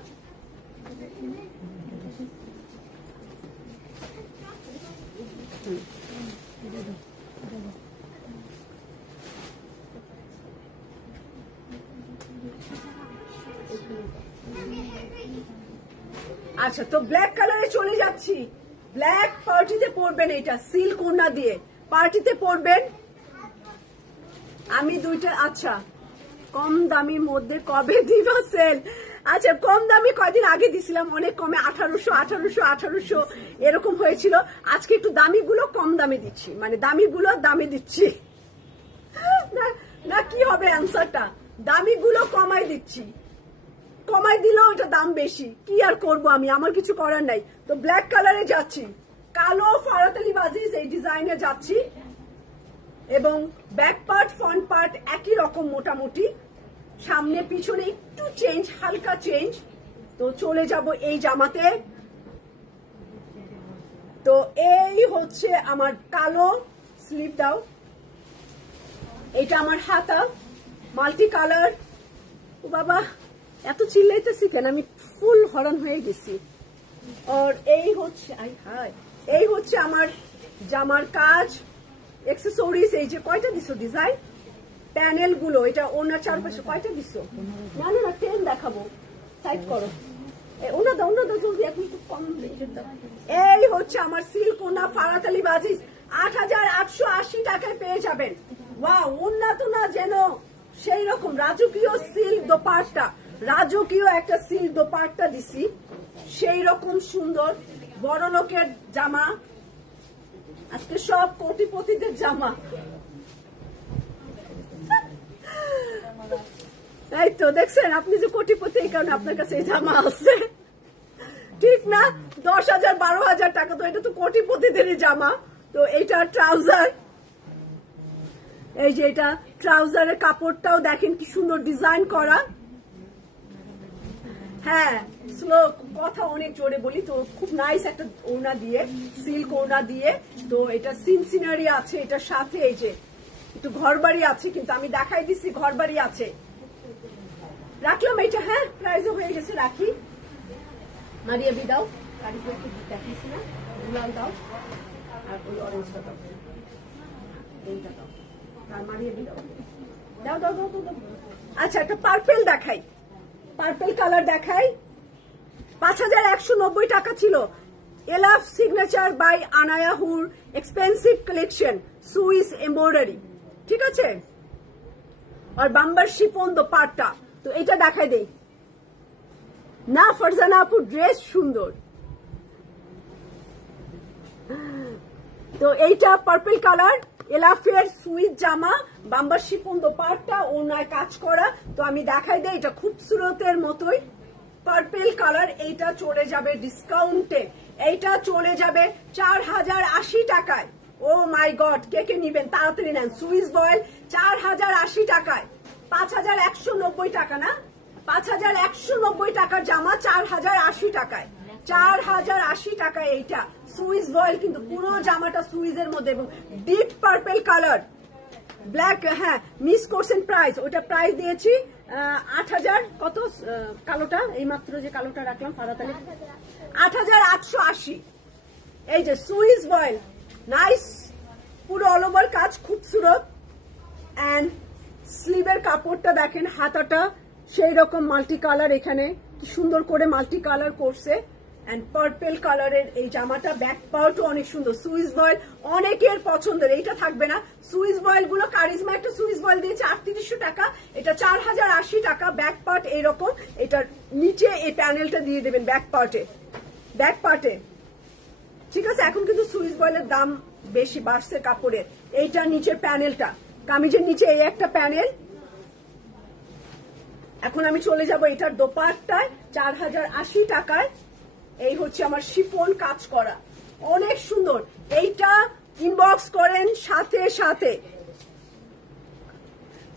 আচ্ছা, তো ব্ল্যাক কালারে চলে যাচ্ছি। ব্ল্যাক পার্টিতে পরবেন, এটা সিল্ক ওড়না দিয়ে পার্টিতে পরবেন। আমি দুইটা, আচ্ছা কম দামির মধ্যে কবে দিবা সেল? আচ্ছা, কম দামি কয়দিন আগে দিছিলাম, অনেক কমে 1800 এরকম হয়েছিল। আজকে একটু দামি গুলো কম দামে দিচ্ছি, মানে দামি গুলো দামে দিচ্ছি না কি হবে অ্যান্সারটা? দামি গুলো কমাই দিচ্ছি, কমাই দিলেও এটা দাম বেশি, কি আর করব আমি, আমার কিছু করার নাই। তো ব্ল্যাক কালারে যাচ্ছি, কালো ফারাত আলী বাজিজ এই ডিজাইনে যাচ্ছি, এবং ব্যাক পার্ট ফ্রন্ট পার্ট একই রকম মোটামুটি, সামনে পিছনে একটু চেঞ্জ, হালকা চেঞ্জ। তো চলে যাব এই জামাতে। তো এই হচ্ছে আমার কালো স্লিভ দাও, এটা আমার হাতা মাল্টি কালার। ও বাবা, এত চিল্লাইতেছি কেন? আমি ফুল হরণ হয়ে গেছি। আর এই হচ্ছে, এই হচ্ছে আমার জামার কাজ, এক্সেসরিজ। এই যে কয়টা দিছো ডিজাইন, প্যানেল গুলো, এটা ওনার চারপাশে কয়টা দিছো? না না না, 10 দেখাবো, সাইড করো। ওনা দাও জলদি, এখন একটু কম দাও। এই হচ্ছে আমার সিল্ক ওনা ফারাত আলী বাজিজ, 8,880 টাকায় পেয়ে যাবেন। ওয়াও, ওনা তো না যেন সেই রকম রাজকীয় সিল্ক দোপাট্টা, রাজকীয় একটা সিল্ক দোপাট্টা দিছি, সেই রকম সুন্দর বড় লোকের জামা। আজকে সব কোটিপতিদের জামা। এই তো দেখছেন, আপনি যে কোটিপতি, এই কারণে আপনার কাছে এই জামা আছে, ঠিক না? 10,000 12,000 টাকা, তো এটা তো কোটিপতিদেরই জামা। তো এইটা ট্রাউজার, এই যে এটা ট্রাউজারের কাপড়টাও দেখেন কি সুন্দর ডিজাইন করা। হ্যাঁ, স্লো কথা অনেক জোরে বলি। তো খুব নাইস একটা ওড়না দিয়ে, সিল্ক ওড়না দিয়ে। তো এটা সিনসিনারি আছে, এটার সাথে এই যে একটু ঘরবাড়ি আছে, কিন্তু আমি দেখাই দিচ্ছি ঘরবাড়ি আছে। রাখলাম এটা, হ্যাঁ প্রাইজও হয়ে গেছে, রাখি। মারিয়া বি দাও, দেখিস না, লাল দাও, আর ওই অরেঞ্জটা দাও, এইটা দাও, মারিয়া বি দাও, দাও দাও দাও দাও। আচ্ছা, একটা পার্পেল দেখাই, পার্পেল কালার দেখাই। 5,190 টাকা ছিল। এলাফ সিগনেচার বাই আনায়াহুর এক্সপেন্সিভ কালেকশন, সুইস এমব্রয়ডারি, ঠিক আছে? আর বাম্বার শিফন দোপাট্টা। তো এটা দেখাই দেই না, ফারজানা আপু ড্রেস সুন্দর। তো এইটা পার্পল কালার, এলাফের সুইস জামা, বাম্বার শিফন দোপাট্টা, ওনার কাজ করা। তো আমি দেখাই দেই, এটা খুবসুরতের মতোই পার্পল কালার। এইটা চলে যাবে ডিসকাউন্টে, এইটা চলে যাবে 4,080 টাকায়। ও মাই গড, কে কে নিবেন তাড়াতাড়ি নেন। সুইস বয়েল 4,080 টাকায়, 5,190 টাকা না, 5,190 টাকার জামা 4,080 টাকায়। 4080 টাকা। এইটা সুইস ভয়েল, কিন্তু পুরো জামাটা সুইজের মধ্যে এবং ডিপ পার্পল কালার ব্ল্যাক। হ্যাঁ, মিস করছেন প্রাইস, ওটা প্রাইস দিয়েছি 8000 কত, কালোটা এই মাত্র যে কালোটা রাখলাম ফাদাতালি 8880। এই যে সুইস ভয়েল, নাইস, পুরো অল ওভার কাজ, খুবসুরত। এন্ড স্লিভের কাপড়টা দেখেন, হাতাটা সেই রকম মাল্টি কালার, এখানে কি সুন্দর করে মাল্টি কালার করছে। এন্ড পার্পল কালারের এই জামাটা, ব্যাক পার্টও অনেক সুন্দর। সুইস ভয়েল অনেকের পছন্দের, এইটা থাকবে না। সুইস ভয়েল গুলো কারিজমা একটা সুইস ভয়েল দিয়েছে 3800 টাকা, এটা 4080 টাকা। ব্যাক পার্ট এইরকম, এটার নিচে এই প্যানেলটা দিয়ে দেবেন ব্যাক পার্টে। ঠিক আছে, এখন কিন্তু সুইস ভয়েলের দাম বেশি বাড়ছে কাপড়ের। এইটা নিচের প্যানেলটা, কামিজের নিচে এই একটা প্যানেল। এখন আমি চলে যাব এটার দোপাট্টায়, 4080 টাকায়। এই হচ্ছে আমার শিফন কাজ করা, অনেক সুন্দর। এইটা ইনবক্স করেন সাথে সাথে।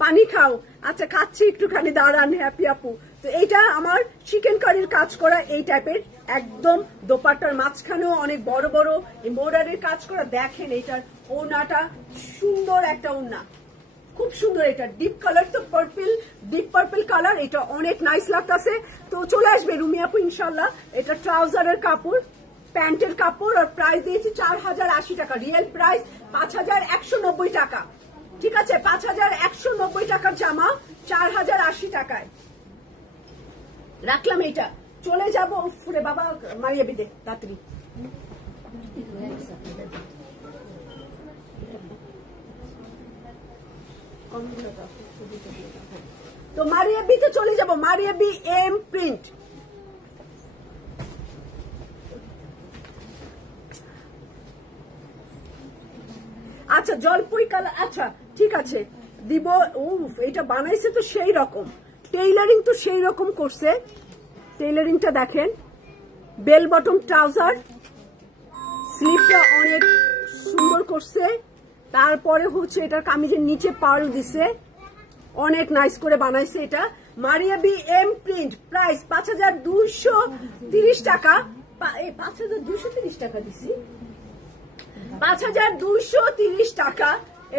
পানি খাও, আচ্ছা খাচ্ছি একটুখানি, দাঁড়ান হ্যাপি আপু। তো এইটা আমার চিকেন কারির কাজ করা এই টাইপের, একদম দোপাট্টার মাঝখানেও অনেক বড় বড় এমব্রয়ডারির কাজ করা। দেখেন এইটার ওড়নাটা, সুন্দর একটা ওড়না, খুব সুন্দর। এটা ডিপ কালার, তো ডিপ পার্পল কালার, এটা অনেক নাইস লাগতেছে। তো চলে আসবে রুমি আপু ইনশাল্লাহ। এটা ট্রাউজারের কাপড়, প্যান্টের কাপড়, আর প্রাইস দিয়েছি 4080 টাকা। রিয়েল প্রাইস 5190 টাকা। ঠিক আছে, 5190 টাকার জামা 4080 টাকায় রাখলাম। এইটা চলে যাব ফুরে বাবা মারিয়া বিদে রাত্রি। তো মারিয়া বিতে চলে যাব, মারিয়া বি এম প্রিন্ট। আচ্ছা জলপুরি কালার, আচ্ছা ঠিক আছে দিব। এটা বানাইছে তো সেই রকম, টেইলারিং তো সেই রকম করছে। টেইলারিংটা দেখেন, বেল বটম ট্রাউজার, স্লিভটা অনেক সুন্দর করছে। তারপরে হচ্ছে এটার কামিজের নিচে পার্ল দিছে, অনেক নাইস করে বানাইছে। এটা Maria B M print, price 5230 টাকা। 5230 টাকা দিছি, 5230 টাকা।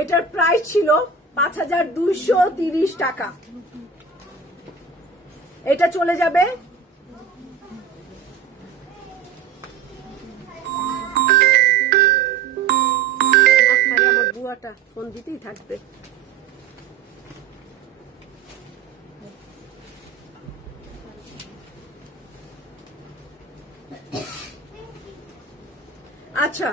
এটার প্রাইস ছিল 5230 টাকা। এটা চলে যাবে আমার বুয়াটা ফোন দিতেই থাকবে। আচ্ছা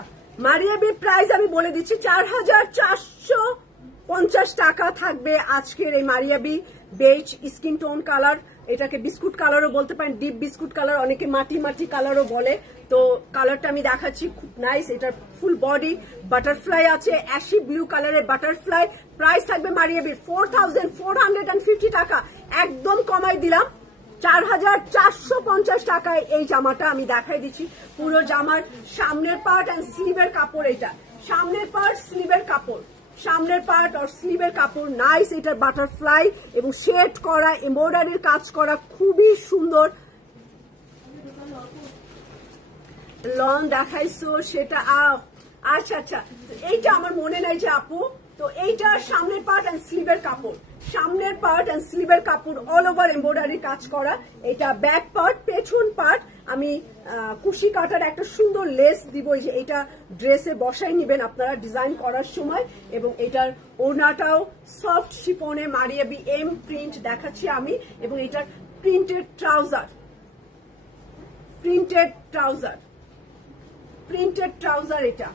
মারিয়া বি প্রাইস আমি বলে দিচ্ছি 4450 টাকা থাকবে আজকের এই Maria B beige skin tone colour. এটাকে বিস্কুট কালারও বলতে পারেন, ডিপ বিস্কুট কালার, অনেকে মাটি মাটি কালারও বলে। তো কালারটা আমি দেখাচ্ছি, খুব নাইস। এটার ফুল বডি বাটারফ্লাই আছে, অ্যাশি ব্লু কালারের বাটারফ্লাই। প্রাইস থাকবে মারিয়া বি 4450 টাকা, একদম কমাই দিলাম 4450 টাকায় এই জামাটা আমি দেখাই দিচ্ছি। পুরো জামার সামনের পার্ট এন্ড স্লিভের কাপড়, এটা সামনের পার্ট স্লিভের কাপড়, সামনের পার্ট আর স্লিভের কাপড় নাইস। এটা বাটারফ্লাই এবং শেড করা, এমব্রয়ডারির কাজ করা, খুবই সুন্দর। লং দেখাইছো সেটা, আচ্ছা আচ্ছা এইটা আমার মনে নাই যে আপু। তো এইটা সামনের পার্ট এন্ড স্লিভের কাপড়, সামনের পার্ট এন্ড স্লিভের কাপড় অল ওভার এমব্রয়ডারি কাজ করা। এটা ব্যাক পার্ট, পেছন পার্ট আমি কুশি কাটার একটা সুন্দর লেস দিব, যে এটা ড্রেসে বসাই নিবেন আপনারা ডিজাইন করার সময়। এবং এটার ওড়নাটাও সফট শিফনে মারিয়া বি এম প্রিন্ট দেখাচ্ছি আমি। এবং এটার প্রিন্টেড ট্রাউজার, প্রিন্টেড ট্রাউজার এটা।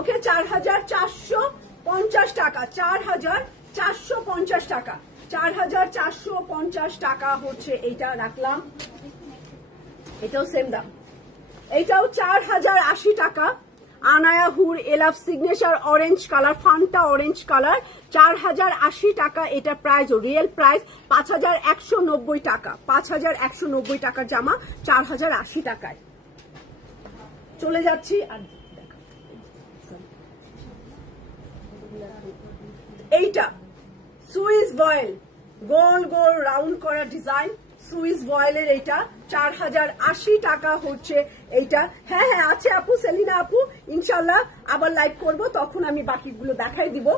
ওকে 4450 টাকা, 4450 টাকা, 4450 টাকা হচ্ছে এইটা রাখলাম। এটাও সেম দাম, এইটাও 4080 টাকা। Anaya Hoor Elaf Signature orange colour, Fanta orange colour, 4080 টাকা। এটা প্রাইস, রিয়েল প্রাইস 5190 টাকা। 5190 টাকার জামা 4080 টাকায়। চলে যাচ্ছি আর এইটা সুইস ভয়েল, গোল গোল রাউন্ড করা ডিজাইন, সুইস ভয়েলের এটা 4080 টাকা হচ্ছে এইটা। হ্যাঁ হ্যাঁ আছে আপু, সেলিনা আপু, ইনশাল্লাহ আবার লাইভ করব, তখন আমি বাকিগুলো দেখাই দিব।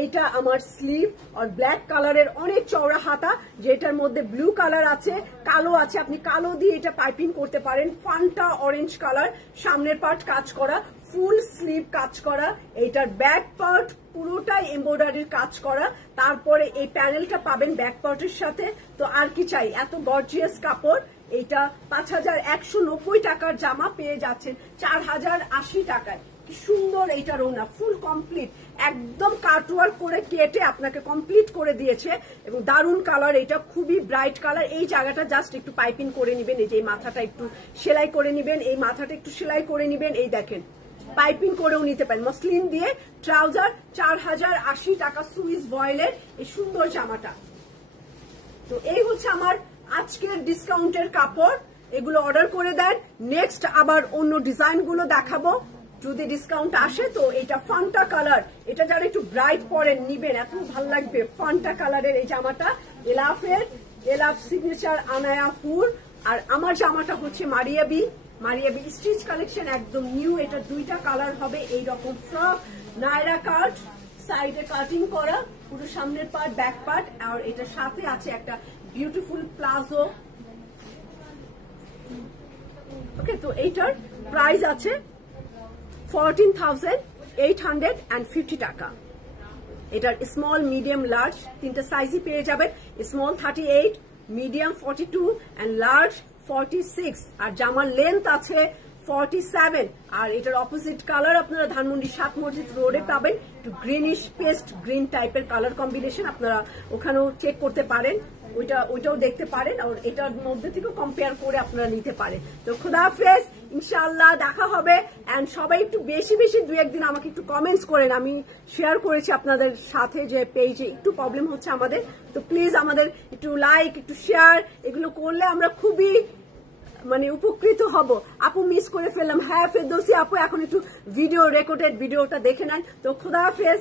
এইটা আমার স্লিভ আর ব্ল্যাক কালারের অনেক চওড়া হাতা, যেটার মধ্যে ব্লু কালার আছে, কালো আছে, আপনি কালো দিয়ে এটা পাইপিং করতে পারেন। ফান্টা অরেঞ্জ কালার, সামনের পার্ট কাজ করা, ফুল স্লিভ কাজ করা, এইটার ব্যাক পার্ট পুরোটাই এমব্রয়ডারির কাজ করা। তারপরে এই প্যানেলটা পাবেন ব্যাক পার্টের সাথে। তো আর কি চাই, এত গর্জিয়াস কাপড়। এইটা 5190 টাকার জামা পেয়ে যাচ্ছেন 4080 টাকায়। কি সুন্দর এইটা রোনা, ফুল কমপ্লিট, একদম কাটওয়ার্ক করে কেটে আপনাকে কমপ্লিট করে দিয়েছে এবং দারুন কালার, এটা খুবই ব্রাইট কালার। এই জায়গাটা জাস্ট একটু পাইপিং করে নিবেন, এই যে এই মাথাটা একটু সেলাই করে নিবেন, এই মাথাটা একটু সেলাই করে নিবেন, এই দেখেন পাইপিং করেও নিতে পারেন। মসলিন দিয়ে ট্রাউজার 4080 টাকা সুইস ভয়েলের এই সুন্দর জামাটা। তো এই হচ্ছে আমার আজকের ডিসকাউন্টের কাপড়, এগুলো অর্ডার করে দেন। নেক্সট আবার অন্য ডিজাইন গুলো দেখাবো যদি ডিসকাউন্ট আসে। তো এটা ফান্টা কালার, এটা যারা একটু ব্রাইট পরেন নিবেন, এত ভালো লাগবে। ফান্টা কালারের এই জামাটা এলাফ সিগনেচার আনায়া ফুল। আর আমার জামাটা হচ্ছে মারিয়াবি স্টিচ কালেকশন, একদম নিউ। এটা দুইটা কালার হবে, এইরকম ফ্রক, নায়রা কাট, সাইডে কাটিং করা, পুরো সামনের পার্ট ব্যাক পার্ট, আর এটার সাথে আছে একটা বিউটিফুল প্লাজো। ওকে, তো এইটার প্রাইস আছে 14,850 টাকা। এটার স্মল, মিডিয়াম, লার্জ তিনটা সাইজই পেয়ে যাবেন। Small 38, medium 42 and large 46। আর জামার লেন্থ আছে 47। আর এটার অপোজিট কালার আপনারা ধানমন্ডি 7 মসজিদ রোডে পাবেন, একটু গ্রিনিশ পেস্ট গ্রিন টাইপের কালার কম্বিনেশন। আপনারা ওখানেও চেক করতে পারেন, ওইটাও দেখতে পারেন, আর এটার মধ্যে থেকে কম্পেয়ার করে আপনারা নিতে পারেন। তো খোদা হাফেজ, ইনশাআল্লাহ দেখা হবে। এন্ড সবাই একটু বেশি বেশি 2-1 দিন আমাকে একটু কমেন্টস করেন। আমি শেয়ার করেছি আপনাদের সাথে যে পেজে একটু প্রবলেম হচ্ছে আমাদের, তো প্লিজ আমাদের একটু লাইক, একটু শেয়ার, এগুলো করলে আমরা খুবই উপকৃত হব। আপু মিস করে ফেললাম, হ্যাঁ ফেরদৌসী আপু এখন একটু রেকর্ডেড ভিডিওটা দেখে নেন। তো খোদা হাফেজ।